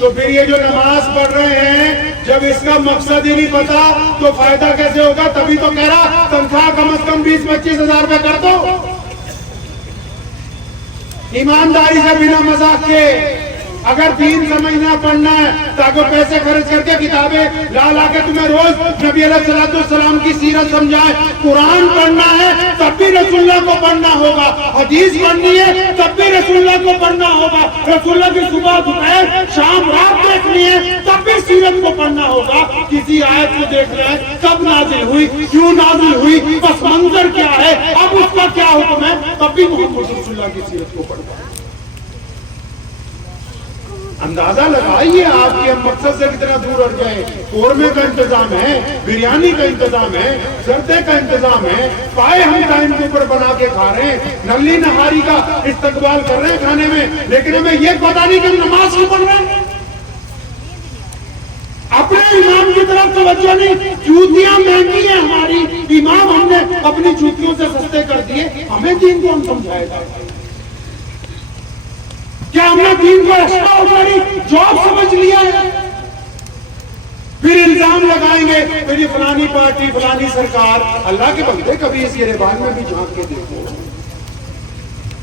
تو پھر یہ جو نماز پڑھ رہے ہیں جب اس کا مقصد ہی نہیں پتا تو فائدہ کیسے ہوگا؟ تبھی تو کہہ رہا تنخواہ کم از کم 20-25 ہزار روپے کر دو. ایمانداری سے بنا مذاق کے, اگر دین سمجھنا پڑھنا ہے تاکہ پیسے خرچ کر کے کتابیں لا کے تمہیں روز نبی علیہ السلام کی سیرت سمجھائیں, قرآن پڑھنا ہے تب بھی رسول اللہ کو پڑھنا ہوگا, حدیث پڑھنی ہے تب بھی رسول اللہ کو پڑھنا ہوگا, رسول اللہ کی صبح دوپہر شام رات دیکھنی ہے تب بھی سیرت کو پڑھنا ہوگا. کسی آیت کو دیکھ رہے ہیں کب نازل ہوئی, کیوں نازل ہوئی, بس منظر کیا ہے, اب اس کا کیا حکم ہے, تب بھی محمد رسول اللہ کی سیرت کو پڑھنا ہے. اندازہ لگائیے آپ کے ہم مقصد سے کتنا دور ہٹ گئے. قورمے کا انتظام ہے, بریانی کا انتظام ہے, زردے کا انتظام ہے, پائے ہم ٹائم کے اوپر بنا کے کھا رہے ہیں, نلی نہاری کا استقبال کر رہے ہیں کھانے میں, لیکن ہمیں یہ پتا نہیں کہ ہم نماز کیوں پڑھ رہے ہیں. اپنے امام کی طرف توجہ نہیں, جوتیاں مہنگی ہیں ہماری, امام ہم نے اپنی جوتیوں سے سستے کر دیے, ہمیں دین کو ہم سمجھائے گا. کیا ہم نے دین کو ایکسٹرا آرڈنری جاب سمجھ لیا ہے؟ پھر الزام لگائیں گے پھر یہ فلانی پارٹی فلانی سرکار. اللہ کے بندے کبھی اس گریبان میں بھی جھانک کے دیکھو.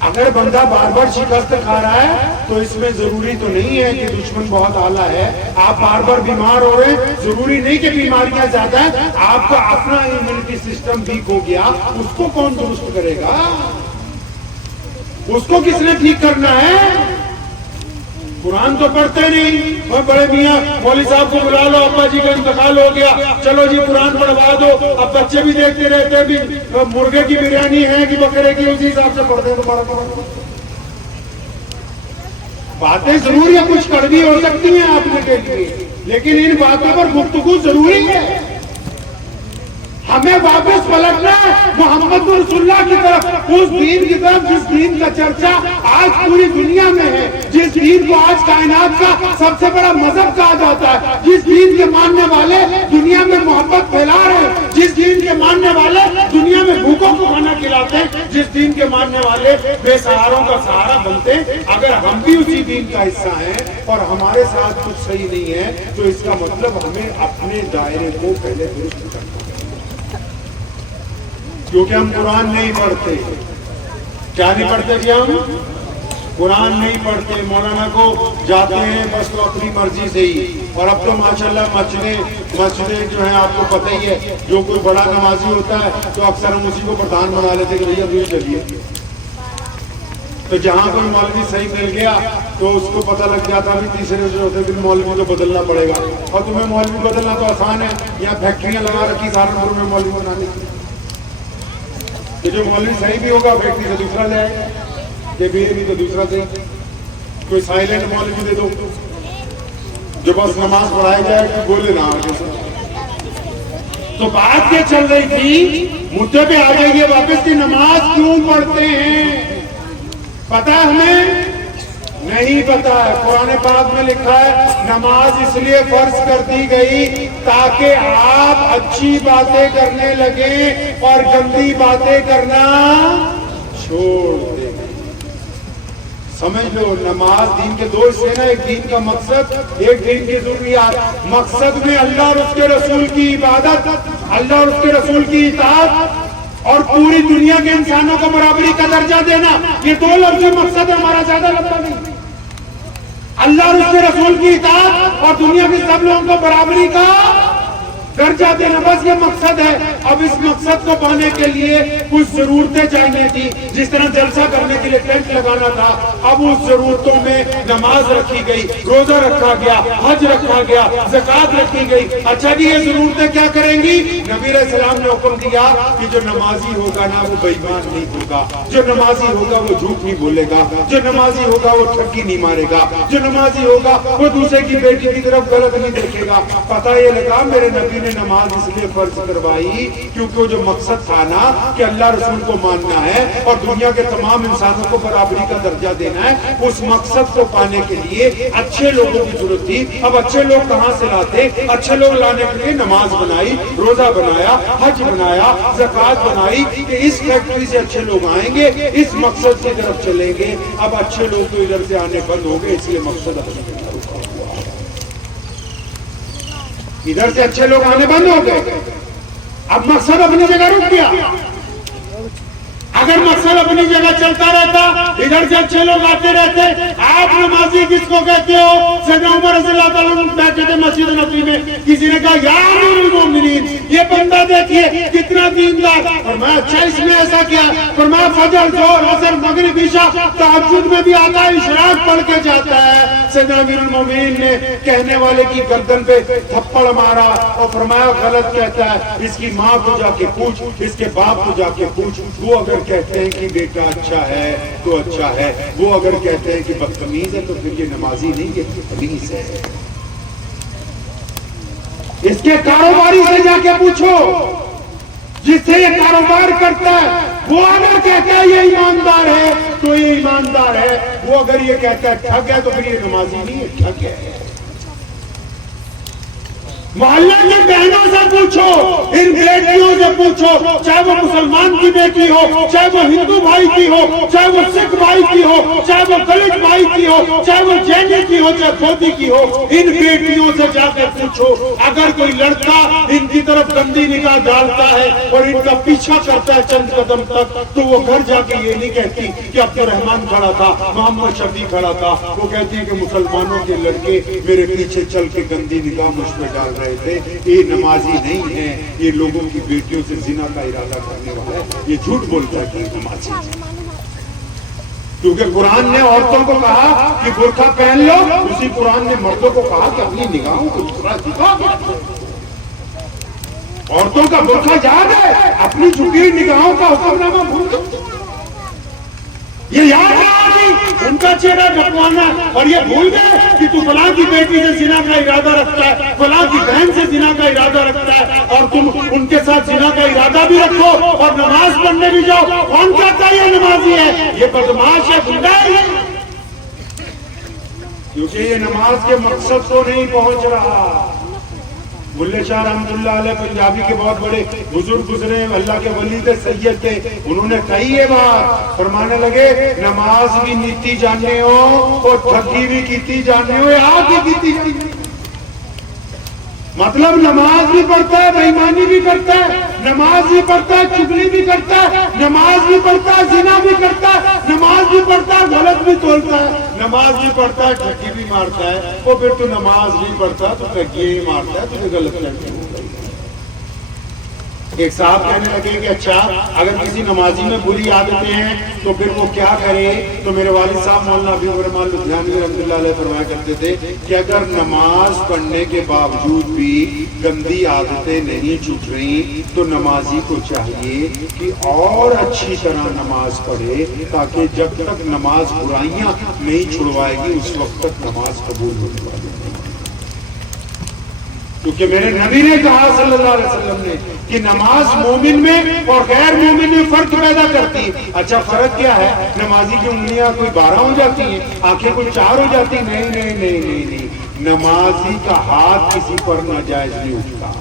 اگر بندہ بار بار شکست کھا رہا ہے تو اس میں ضروری تو نہیں ہے کہ دشمن بہت اعلیٰ ہے. آپ بار بار بیمار ہو رہے ہیں, ضروری نہیں کہ بیماریاں زیادہ ہیں, آپ کا اپنا امیونٹی سسٹم ویک ہو گیا, اس کو کون درست کرے گا؟ اس کو کس نے ٹھیک کرنا ہے؟ قرآن تو پڑھتے نہیں. اور بڑے میاں مولوی صاحب کو بلا لو, ابا جی کا انتقال ہو گیا, چلو جی قرآن پڑھوا دو. اب بچے بھی دیکھتے رہتے بھی مرغے کی بریانی ہے کہ بکرے کی, اسی حساب سے پڑھتے ہیں. دوبارہ باتیں ضروری ہے, کچھ کڑوی ہو سکتی ہیں آپ کے لیے, لیکن ان باتوں پر گفتگو ضروری ہے. ہمیں واپس پلٹنا ہے محمد رسول اللہ کی طرف, اس دین کی طرف جس دین کا چرچا آج پوری دنیا میں ہے, جس دین کو آج کائنات کا سب سے بڑا مذہب کہا جاتا ہے, جس دین کے ماننے والے دنیا میں محبت پھیلا رہے ہیں, جس دین کے ماننے والے دنیا میں بھوکوں کو کھانا کھلاتے ہیں, جس دین کے ماننے والے بے سہاروں کا سہارا بنتے ہیں. اگر ہم بھی اسی دین کا حصہ ہیں اور ہمارے ساتھ کچھ صحیح نہیں ہے تو اس کا مطلب ہمیں اپنے دائرے کو پہلے درست کرنا ہے. کیونکہ ہم قرآن نہیں پڑھتے. کیا نہیں پڑھتے جی؟ ہم قرآن نہیں پڑھتے. مولانا کو جاتے ہیں بس تو اپنی مرضی سے ہی. اور اب تو ماشاءاللہ مسجدیں جو ہیں آپ کو پتہ ہی ہے, جو کوئی بڑا نمازی ہوتا ہے تو اکثر ہم اسی کو پردھان بنا لیتے کہ بھیا دور چلیے. تو جہاں کوئی مولوی صحیح مل گیا تو اس کو پتہ لگ جاتا ہے تیسرے جو ہوتے پھر مولوی کو بدلنا پڑے گا. اور تمہیں مولوی بدلنا تو آسان ہے, یہاں فیکٹریاں لگا رکھی سہارنپور میں مولوی بنانے کی. تو جو مولوی صحیح بھی ہوگا فیکٹری سے دوسرا لے آئے, یہ بھی نہیں تو دوسرا صحیح. کوئی سائلنٹ مولوی دے دو جو بس نماز پڑھائی جائے کہ بولے نہ آگے سے. تو بات یہ چل رہی تھی, مدعے پہ آ جائیے واپس کہ نماز کیوں پڑھتے ہیں. پتہ ہے ہمیں؟ نہیں پتا ہے. قرآن پاک میں لکھا ہے نماز اس لیے فرض کر دی گئی تاکہ آپ اچھی باتیں کرنے لگیں اور گندی باتیں کرنا چھوڑ دیں. سمجھ لو, نماز دین کے دو حصے نا, ایک دین کا مقصد, ایک دین کی ضروریات. مقصد میں اللہ اور اس کے رسول کی عبادت, اللہ اور اس کے رسول کی اطاعت, اور پوری دنیا کے انسانوں کو برابری کا درجہ دینا، یہ دو لفظی مقصد ہے ہمارا، زیادہ لمبا نہیں۔ اللہ اور اس کے رسول کی اطاعت اور دنیا کے سب لوگوں کو برابری کا درجہ دینا، بس یہ مقصد ہے۔ اب اس مقصد کو پانے کے لیے کچھ ضرورتیں چاہیے تھی، جس طرح جلسہ کرنے کے لیے ٹینٹ لگانا تھا، اب اس ضرورتوں میں نماز رکھی گئی، روزہ رکھا گیا، حج رکھا گیا، زکوٰۃ رکھی گئی۔ اچھا جی یہ ضرورتیں کیا کریں گی؟ نبی علیہ السلام نے حکم دیا کہ جو نمازی ہوگا نا وہ بے ایمان نہیں ہوگا، جو نمازی ہوگا وہ جھوٹ نہیں بولے گا، جو نمازی ہوگا وہ ٹھگی نہیں مارے گا، جو نمازی ہوگا وہ دوسرے کی بیٹی کی طرف غلط نہیں دیکھے گا۔ پتہ یہ لگا میرے نبی نے نماز اس لیے فرض کروائی کیونکہ وہ جو مقصد تھا نا کہ اللہ رسول کو ماننا ہے اور دنیا کے تمام انسانوں کو برابری کا درجہ دینا ہے، اس مقصد کو پانے کے لیے اچھے لوگوں کی ضرورت تھی۔ اب اچھے لوگ کہاں سے لاتے؟ اچھے لوگ لانے کے لیے نماز بنائی، روزہ بنایا، حج بنایا، زکوٰۃ بنائی کہ اس فیکٹری سے اچھے لوگ آئیں گے، اس مقصد کی طرف چلیں گے۔ اب اچھے لوگ تو ادھر سے آنے بند ہو گئے، اس لیے مقصد ادھر سے اچھے لوگ آنے بند ہو گئے، اب مقصد اپنی جگہ رک گیا۔ اگر مقصد اپنی جگہ چلتا رہتا، ادھر سے اچھے لوگ آتے رہتے۔ آپ نمازی کس کو کہتے ہو؟ سیدنا عمر رضی اللہ تعالیٰ عنہ بیٹھے تھے مسجد نبوی میں، کسی نے کہا یا امیر المومنین یہ بندہ دیکھیے کتنا دیندار، فرمایا اچھا اس میں ایسا کیا؟ فرمایا فجر ظہر عصر مغرب عشاء تہجد میں بھی آتا ہے، اشراق پڑھ کے جاتا ہے۔ سیدنا امیر المومنین نے کہنے والے کی گردن پہ تھپڑ مارا اور فرمایا غلط کہتا ہے، اس کی ماں کو جا کے پوچھ، اس کے باپ کو جا کے پوچھ، وہ اگر کہتے ہیں کہ بیٹا اچھا ہے تو اچھا ہے، وہ اگر کہتے ہیں کہ بدتمیز ہے تو پھر یہ نمازی نہیں، یہ بدتمیز ہے۔ اس کے کاروباری سے جا کے پوچھو، جس سے یہ کاروبار کرتا ہے، وہ اگر کہتا ہے یہ ایماندار ہے تو یہ ایماندار ہے، وہ اگر یہ کہتا ہے ٹھگ ہے تو پھر یہ نمازی نہیں ہے، ٹھگ ہے۔ محلہ کی بہنوں سے پوچھو، ان بیٹیوں سے پوچھو، چاہے وہ مسلمان کی بیٹی ہو، چاہے وہ ہندو بھائی کی ہو، چاہے وہ سکھ بھائی کی ہو، چاہے وہ دلت بھائی کی ہو، چاہے وہ جینی کی ہو، چاہے کھوتی کی ہو، ان بیٹیوں سے جا کر پوچھو، اگر کوئی لڑکا ان کی طرف گندی نگاہ ڈالتا ہے اور ان کا پیچھا کرتا ہے چند قدم تک، تو وہ گھر جا کے یہ نہیں کہتی کہ عبد الرحمن کھڑا تھا، محمد شفیع کھڑا تھا، وہ کہتی ہے کہ مسلمانوں کے لڑکے میرے پیچھے چل کے گندی نگاہ مجھ پہ ڈال رہے تھے، یہ نمازی نہیں ہے، یہ لوگوں کی بیٹیوں سے زنا کا ارادہ کرنے والا ہے، یہ جھوٹ بولتا ہے کہ یہ نمازی ہے۔ کیونکہ قرآن نے عورتوں کو کہا کہ برقع پہن لو، اسی قرآن نے مردوں کو کہا کہ اپنی نگاہوں کو دوسرا دکھا دو۔ عورتوں کا برقع یاد ہے، اپنی جھکی ہوئی نگاہوں کا حکم نامہ بھول دو، یہ یاد ہے ان کا چہرہ ڈھکوانا، اور یہ بھول گئے کہ تو فلاں کی بیٹی سے زنا کا ارادہ رکھتا ہے، فلاں کی بہن سے زنا کا ارادہ رکھتا ہے، اور تم ان کے ساتھ زنا کا ارادہ بھی رکھو اور نماز پڑھنے بھی جاؤ۔ کون کہتا ہے یہ نمازی ہے؟ یہ بدماش ہے، گنڈا ہے، کیونکہ یہ نماز کے مقصد کو نہیں پہنچ رہا۔ ملے شاہ رحمت اللہ علیہ پنجابی کے بہت بڑے بزرگ گزرے، اللہ کے ولی تھے، سید تھے، انہوں نے کہی یہ بات، فرمانے لگے نماز بھی نیتی جاننے ہو اور ٹھگی بھی کیتی جاننے ہو، آپ بھی کیتی جاننے ہو۔ مطلب نماز بھی پڑھتا ہے، بے ایمانی بھی کرتا ہے، نماز بھی پڑھتا ہے، چغلی بھی کرتا ہے، نماز بھی پڑھتا ہے، زنا بھی کرتا ہے، نماز بھی پڑھتا ہے، غلط بھی تولتا ہے، نماز بھی پڑھتا ہے، ٹھگی بھی مارتا ہے، اور پھر تو نماز نہیں پڑھتا تو ٹھگی ہی مارتا ہے، تجھے غلط کرتے ہیں۔ ایک صاحب کہنے لگے کہ اچھا اگر کسی نمازی میں بری عادتیں ہیں تو پھر وہ کیا کرے؟ تو میرے والد صاحب مولانا ابی الرحمن لدھیانوی رحمۃ اللہ علیہ فرمایا کرتے تھے کہ اگر نماز پڑھنے کے باوجود بھی گندی عادتیں نہیں چھوٹ رہی تو نمازی کو چاہیے کہ اور اچھی طرح نماز پڑھے، تاکہ جب تک نماز برائیاں نہیں چھڑوائے گی اس وقت تک نماز قبول ہونے والی نہیں۔ کیونکہ میرے نبی نے کہا صلی اللہ علیہ وسلم نے کہ نماز مومن میں اور غیر مومن میں فرق پیدا کرتی ہے۔ اچھا فرق کیا ہے؟ نمازی کی انگلیاں کوئی 12 ہو جاتی ہیں، آنکھیں کوئی 4 ہو جاتی ہیں؟ نہیں نہیں نہیں نہیں نہیں، نمازی کا ہاتھ کسی پر ناجائز نہیں اٹھتا،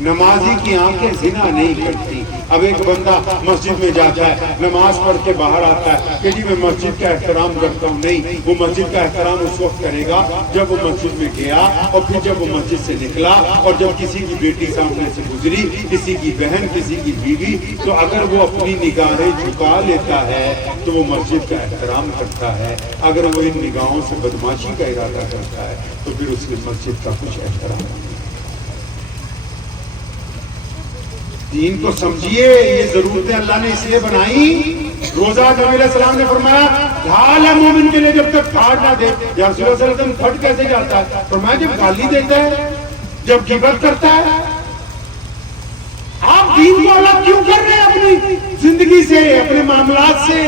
نمازی کی آنکھیں زنا نہیں کرتی۔ اب ایک بندہ مسجد میں جاتا ہے، نماز پڑھ کے باہر آتا ہے کہ جی میں مسجد کا احترام کرتا ہوں، نہیں، وہ مسجد کا احترام اس وقت کرے گا جب وہ مسجد میں گیا، اور پھر جب وہ مسجد سے نکلا، اور جب کسی کی بیٹی سامنے سے گزری، کسی کی بہن، کسی کی بیوی، تو اگر وہ اپنی نگاہیں جھکا لیتا ہے تو وہ مسجد کا احترام کرتا ہے، اگر وہ ان نگاہوں سے بدماشی کا ارادہ کرتا ہے تو پھر اس کی مسجد کا کچھ احترام نہیں۔ دین کو سمجھیے، یہ ضرورتیں اللہ نے اس لیے بنائی۔ روزہ نبی علیہ السلام نے فرمایا ڈھال ہے مومن کے لیے جب تک پھاڑ نہ دے۔ یا رسول اللہ صلی اللہ علیہ وسلم پھٹ کیسے جاتا ہے؟ فرمایا جب گالی دیتا ہے، جب غیبت کرتا ہے۔ آپ دین کو الگ کیوں کر رہے ہیں اپنی زندگی سے، اپنے معاملات سے؟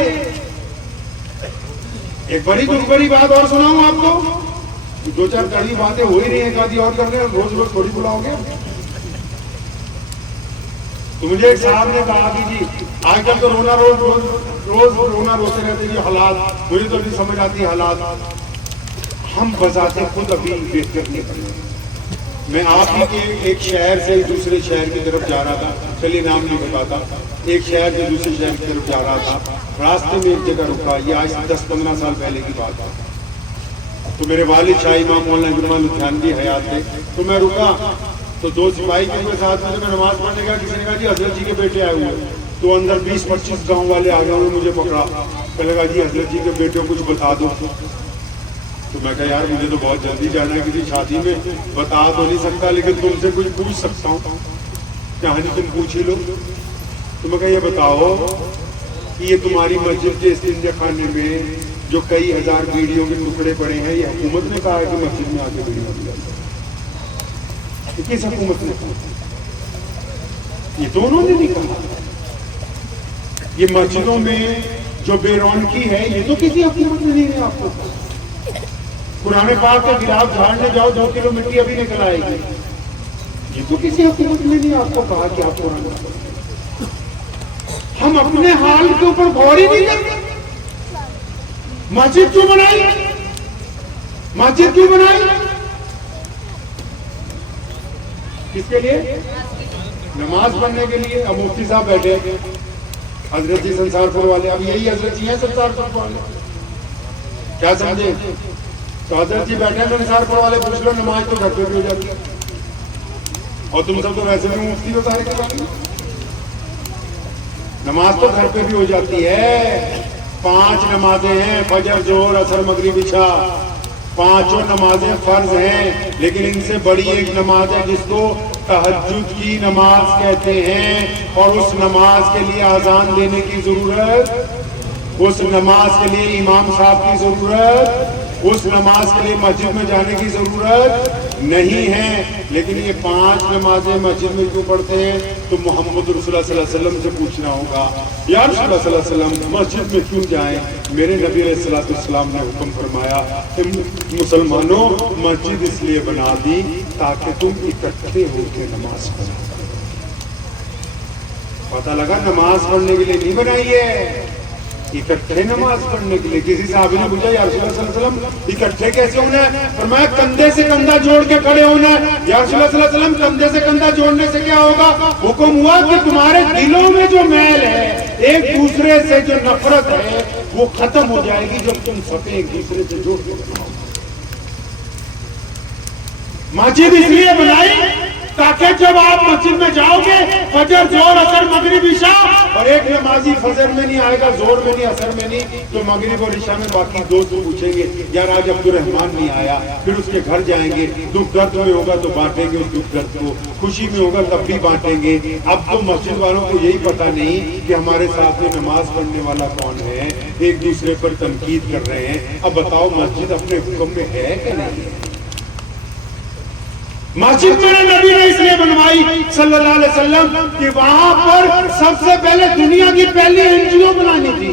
ایک بڑی دکھ بڑی بات اور سناؤں آپ کو، دو چار کڑی باتیں ہو ہی رہی ہیں، ایک آدھی اور کر رہے ہیں، روز روز تھوڑی بلاؤ گے؟ تو مجھے ایک صاحب نے کہا کہ جی آج کل تو روز رونا روتے رہتے ہیں حالات، مجھے تو نہیں سمجھ آتی حالات، ہم بذات خود ابھی بہتر نہیں کر رہے۔ میں آپ ہی کے ایک شہر سے دوسرے شہر کی طرف جا رہا تھا، چلیے نام نہیں بتاتا، ایک شہر سے دوسرے شہر کی طرف جا رہا تھا، راستے میں ایک جگہ رکا، یہ آج 10-15 سال پہلے کی بات ہے۔ تو میرے والد شاہ امام مولانا عبدالرحمن لدھیانوی حیات تھے، تو میں رکا، تو دو سپاہی کے میرے ساتھ میں نماز پڑھنے کا، کسی نے کہا جی حضرت جی کے بیٹے آئے ہوئے، تو اندر 20-25 گاؤں والے آ گئے، انہوں نے مجھے پکڑا، کہنے لگا جی حضرت جی کے بیٹے کچھ بتا دو۔ تو میں کہا یار مجھے تو بہت جلدی جانا ہے کسی شادی میں، بتا تو نہیں سکتا لیکن تم سے کچھ پوچھ سکتا ہوں، کہانی تم پوچھ ہی لو۔ تو میں کہا یہ بتاؤ کہ یہ تمہاری مسجد کے استنجا خانے میں جو کئی ہزار بیڑیوں کے ٹکڑے پڑے ہیں، یہ حکومت نے کہا ہے کہ مسجد میں آ کے بیڑیاں دیا جائے؟ کس حکومت نے کہا؟ یہ تو انہوں نے نہیں کہا۔ یہ مسجدوں میں جو بے رونقی ہے یہ تو کسی حکومت نے نہیں ہے آپ کو۔ قرآن پاک کے خلاف جھاڑنے جاؤ 2 کلو مٹی ابھی نکل آئے گی، یہ تو کسی حکومت نے نہیں آپ کو کہا کہ آپ قرآن پڑھیں۔ ہم اپنے حال کے اوپر غور ہی نہیں کرتے۔ مسجد کیوں بنائی؟ مسجد کیوں بنائی؟ کس کے لیے؟ نماز پڑھنے کے لیے۔ اب مفتی صاحب بیٹھے حضرت جی سنسار پور والے، اب یہی حضرت جی ہیں سنسار پور والے، کیا سمجھے؟ تو حضرت جی بیٹھے ہیں سنسار پور والے، پوچھ لو نماز تو گھر پہ بھی ہو جاتی ہے، اور تم سب تو ویسے بھی مفتی ہو سارے کے بارے، نماز تو گھر پہ بھی ہو جاتی ہے۔ 5 نمازیں ہیں، فجر، ظہر، عصر، مغرب، عشاء، 5 نمازیں فرض ہیں، لیکن ان سے بڑی ایک نماز ہے جس کو تہجد کی نماز کہتے ہیں، اور اس نماز کے لیے اذان دینے کی ضرورت، اس نماز کے لیے امام صاحب کی ضرورت، اس نماز کے لیے مسجد میں جانے کی ضرورت نہیں ہے۔ لیکن یہ 5 نمازیں مسجد میں کیوں پڑھتے ہیں؟ تو محمد رسول اللہ صلی اللہ علیہ وسلم سے پوچھنا ہوگا، یا رسول اللہ صلی اللہ علیہ وسلم مسجد میں کیوں جائیں؟ میرے نبی علیہ السلام نے حکم فرمایا کہ مسلمانوں مسجد اس لیے بنا دی تاکہ تم اکٹھے ہو کے نماز پڑھو۔ پتہ لگا نماز پڑھنے کے لیے نہیں بنائی ہے، اکٹھے نماز پڑھنے کے لیے۔ کسی صحابی نے پوچھا یا رسول اللہ صلی اللہ علیہ وسلم اکٹھے کیسے ہونا ہے؟ فرمایا کندھے سے کندھا جوڑ کے کھڑے ہونا ہے۔ یا رسول اللہ صلی اللہ علیہ وسلم کندھے سے کندھا جوڑنے سے کیا ہوگا؟ حکم ہوا کہ تمہارے دلوں میں جو میل ہے، ایک دوسرے سے جو نفرت ہے، وہ ختم ہو جائے گی جب تم سبھی ایک دوسرے سے جوڑ کے بناؤ۔ مسجد اس لیے بنائی تاکہ جب آپ مسجد میں جاؤ گے فجر، ظہر، عصر، مغرب، عشاء، اور ایک نمازی فجر میں نہیں آئے گا، ظہر میں نہیں، عصر میں نہیں، تو مغرب اور عشاء میں باقی دوست پوچھیں گے یار آج عبد الرحمان نہیں آیا، پھر اس کے گھر جائیں گے، دکھ درد میں ہوگا تو بانٹیں گے اس دکھ درد کو، خوشی میں ہوگا تب بھی بانٹیں گے۔ اب تو مسجد والوں کو یہی پتہ نہیں کہ ہمارے ساتھ میں نماز پڑھنے والا کون ہے، ایک دوسرے پر تنقید کر رہے ہیں۔ اب بتاؤ مسجد اپنے حکم میں ہے کہ نہیں ہے؟ مسجد میرے نبی نے اس لیے بنوائی صلی اللہ علیہ وسلم کہ وہاں پر سب سے پہلے دنیا کی پہلی NGO بنانی تھی۔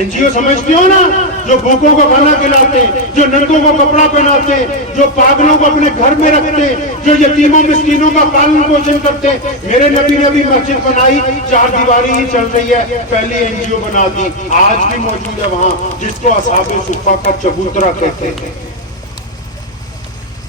NGO سمجھتے ہو نا، جو بھوکوں کو کھانا کھلاتے، جو ننگوں کو کپڑا پہناتے، جو پاگلوں کو اپنے گھر میں رکھتے، جو یتیموں مسکینوں کا پالن پوشن کرتے۔ میرے نبی نے بھی مسجد بنائی، 4 دیواری ہی چل رہی ہے، پہلی NGO بنا دی، آج بھی موجود ہے وہاں، جس کو اصحاب صفہ کا چبوترا کہتے ہیں۔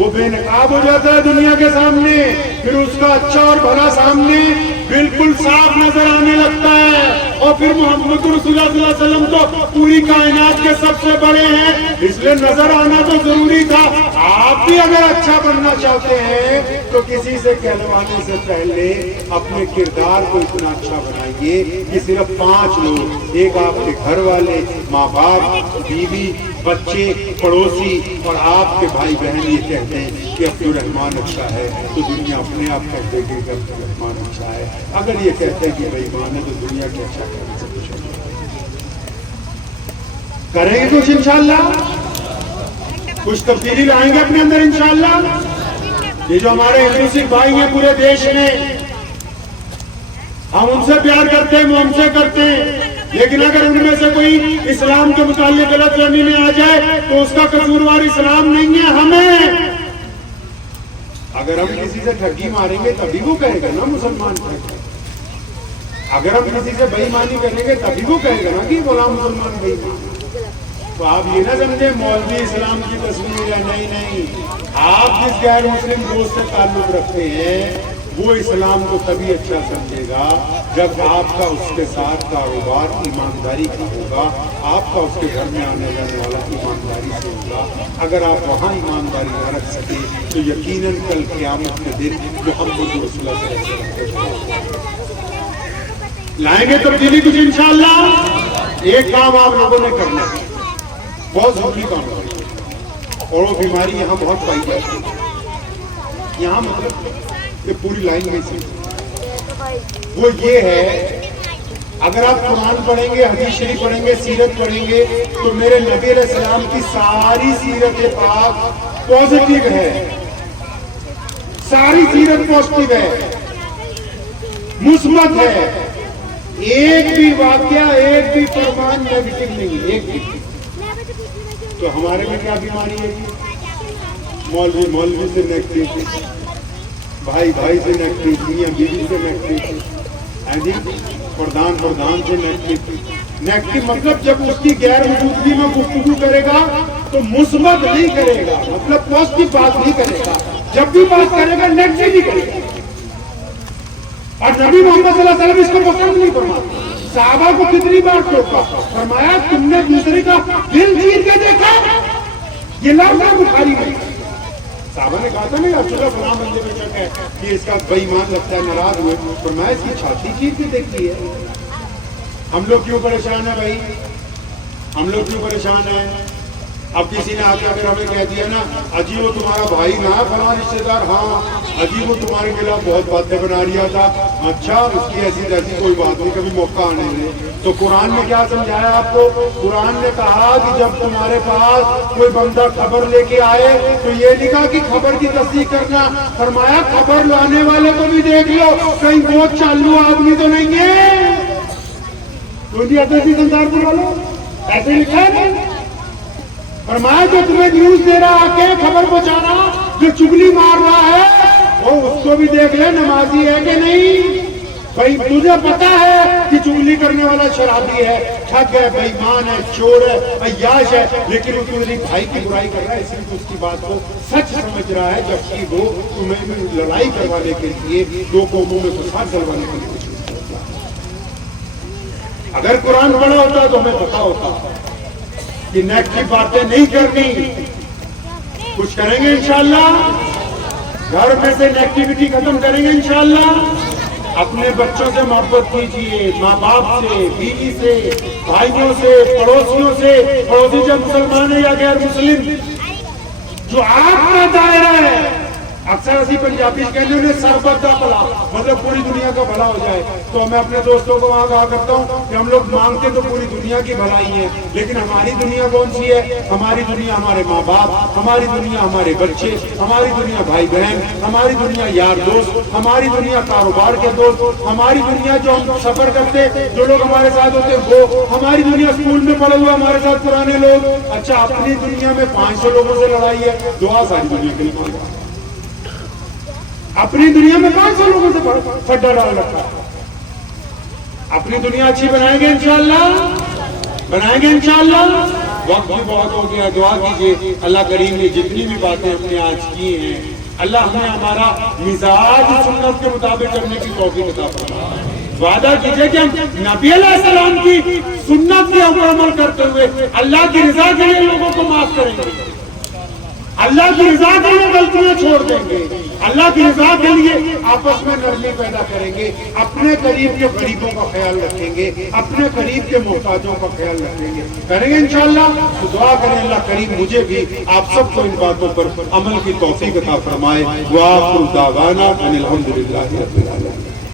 وہ بے نقاب ہو جاتا ہے دنیا کے سامنے، پھر اس کا اچھا اور بھلا سامنے بالکل صاف نظر آنے لگتا ہے، اور پھر محمد رسول اللہ صلی اللہ علیہ وسلم تو پوری کائنات کے سب سے بڑے ہیں، اس لیے نظر آنا تو ضروری تھا۔ آپ بھی اگر اچھا بننا چاہتے ہیں تو کسی سے کہلوانے سے پہلے اپنے کردار کو اتنا اچھا بنائیے کہ صرف 5 لوگ، ایک آپ کے گھر والے، ماں باپ، بیوی، بچے، پڑوسی اور آپ کے بھائی بہن یہ کہتے ہیں کہ عبد الرحمان اچھا ہے تو دنیا اپنے آپ کہہ دے گی کہ عبد الرحمان اچھا ہے۔ اگر یہ کہتے ہیں کہ بے ایمان ہے تو دنیا کے اچھا کرنے سے کچھ نہیں کریں گے کچھ انشاءاللہ، کچھ تبدیلی لائیں گے اپنے اندر انشاءاللہ۔ یہ جو ہمارے ہندو سکھ بھائی ہیں پورے دیش میں، ہم ان سے پیار کرتے ہیں، وہ ہم سے کرتے ہیں، لیکن اگر ان میں سے کوئی اسلام کے متعلق غلط فہمی میں آ جائے تو اس کا قصوروار اسلام نہیں ہے، ہمیں۔ اگر ہم کسی سے ٹھگی ماریں گے تبھی وہ کہے گا نا مسلمان ٹھگ، اگر ہم کسی سے بے ایمانی کریں گے تبھی وہ کہے گا نا کہ غلام مسلمان بے ایمان۔ تو آپ یہ نہ سمجھیں مولوی اسلام کی تصویر ہے، نہیں، آپ جس غیر مسلم دوست سے تعلق رکھتے ہیں وہ اسلام کو تبھی اچھا سمجھے گا جب آپ کا اس کے ساتھ کاروبار ایمانداری کا ہوگا، آپ کا اس کے گھر میں آنے جانے والا ایمانداری سے ہوگا۔ اگر آپ وہاں ایمانداری نہ رکھ سکے تو یقیناً کل قیامت کے دن محمد رسول اللہ صلی اللہ علیہ وسلم لائیں گے تبدیلی کچھ انشاءاللہ۔ ایک کام آپ لوگوں نے کرنا ہے، بہت ضروری کام ہے، اور وہ بیماری یہاں بہت پائی جاتی ہے، یہاں مطلب کہ پوری لائن میں سے وہ یہ ہے، اگر آپ قرآن پڑھیں گے، حدیث شریف پڑھیں گے، سیرت پڑھیں گے تو میرے نبی علیہ السلام کی ساری سیرت پاک پازیٹیو ہے، ساری سیرت پازیٹیو ہے، مثبت ہے، ایک بھی واقعہ، ایک بھی فرمان نیگیٹو نہیں، ایک بھی۔ تو ہمارے میں کیا بیماری ہے؟ مولوی مولوی سے نیگیٹو، بھائی بھائی سے نیگیٹو، میاں بیوی سے نیگیٹو، پردھان پردھان سے نیگیٹو مطلب جب اس کی غیر موجودگی میں گفتگو کرے گا تو مثبت نہیں کرے گا، مطلب پازیٹیو بات نہیں کرے گا، جب بھی بات کرے گا نیگیٹو ہی کرے گا۔ اور نبی محمد صلی اللہ علیہ وسلم اس کو پسند نہیں فرماتے۔ صحابہ کو کتنی بار ٹوکا، فرمایا تم نے دوسرے کا دل چیر کے دیکھا؟ یہ لفظ ہے بخاری میں۔ صحابہ نے کہا تھا نہیں رسول اللہ فلاں بندے میں شک ہے کہ اس کا بے ایمان لگتا ہے، ناراض ہوئے، فرمایا اس کی چھاتی چیر کے دیکھی ہے۔ ہم لوگ کیوں پریشان ہیں بھائی، ہم لوگ کیوں پریشان ہیں؟ اب کسی نے آ کے اگر ہمیں کہہ دیا نا اجی وہ تمہارا بھائی نہ ہے فلاں رشتے دار، ہاں اجی وہ تمہارے خلاف بہت باتیں بنا رہا تھا، اچھا اس کی ایسی جیسی کوئی بات نہیں، کبھی موقع آنے دے۔ تو قرآن نے کیا سمجھایا آپ کو؟ قرآن نے کہا کہ جب تمہارے پاس کوئی بندہ خبر لے کے آئے تو یہ نہیں کہا کہ خبر کی تصدیق کرنا، فرمایا خبر لانے والے کو بھی دیکھ لو کہیں بہت چالو آدمی تو نہیں ہے، تو سنسار بلا لو، ایسے لکھا ہے۔ فرمایا جو تمہیں نیوز دے رہا آ کے خبر پہنچانا، جو چگلی مار رہا ہے وہ اس کو بھی دیکھ لے نمازی ہے کہ نہیں۔ بھائی تجھے پتا ہے کہ چگلی کرنے والا شرابی ہے، ٹھگ ہے، بے ایمان ہے، چور ہے، عیاش ہے، لیکن وہ تیرے بھائی کی برائی کر رہا ہے، اس لیے اس کی بات کو سچ سمجھ رہا ہے، جبکہ وہ تمہیں لڑائی کروانے کے لیے، دو قوموں میں فساد ڈلوانے کے لیے۔ اگر قرآن پڑھا ہوتا تو ہمیں پتا ہوتا کہ نیگیٹو باتیں نہیں کرنی، کچھ کریں گے انشاءاللہ، گھر میں سے نیگیٹیوٹی ختم کریں گے انشاءاللہ، اپنے بچوں سے محبت کیجیے، ماں باپ سے، بیوی سے، بھائیوں سے، پڑوسیوں سے، پڑوسی جب مسلمان ہے یا غیر مسلم، جو آپ کا دائرہ ہے، اکثر اسی پنجابی کہنے میں سربت کا بھلا، مطلب پوری دنیا کا بھلا ہو جائے، تو میں اپنے دوستوں کو وہاں کہا کرتا ہوں کہ ہم لوگ مانگتے تو پوری دنیا کی بھلائی ہے، لیکن ہماری دنیا کون سی ہے؟ ہماری دنیا ہمارے ماں باپ، ہماری دنیا ہمارے بچے، ہماری دنیا بھائی بہن، ہماری دنیا یار دوست، ہماری دنیا کاروبار کے دوست، ہماری دنیا جو ہم سفر کرتے، جو لوگ ہمارے ساتھ ہوتے وہ، ہماری دنیا اسکول میں پڑھے ہوئے ہمارے ساتھ پرانے لوگ۔ اچھا اپنی دنیا میں 500 لوگوں سے لڑائی ہے، دعا ساری دنیا کے لیے، اپنی دنیا میں 500 لوگوں سے پھڈا ڈال رکھا ہے۔ اپنی دنیا اچھی بنائیں گے انشاءاللہ، بنائیں گے انشاءاللہ، وقت بھی بہت ہو گیا. دعا کیجیے اللہ کریم نے جتنی بھی باتیں ہم نے آج کی ہیں اللہ ہمیں ہمارا مزاج سنت کے مطابق کرنے کی توفیق عطا فرمائے. وعدہ کیجئے کہ ہم نبی علیہ السلام کی سنت کے اوپر عمل کرتے ہوئے اللہ کی رضا کے لیے لوگوں کو معاف کریں گے, اللہ کی رضا کے لیے غلطیاں چھوڑ دیں گے, اللہ کی رضا کے لیے آپس میں نرمی پیدا کریں گے, اپنے قریب کے غریبوں کا خیال رکھیں گے, اپنے قریب کے محتاجوں کا خیال رکھیں گے, کریں گے انشاءاللہ. تو دعا کریں اللہ کریم مجھے بھی آپ سب کو ان باتوں پر عمل کی توفیق عطا فرمائے. وآخر دعوانا ان الحمدللہ رب العالمین.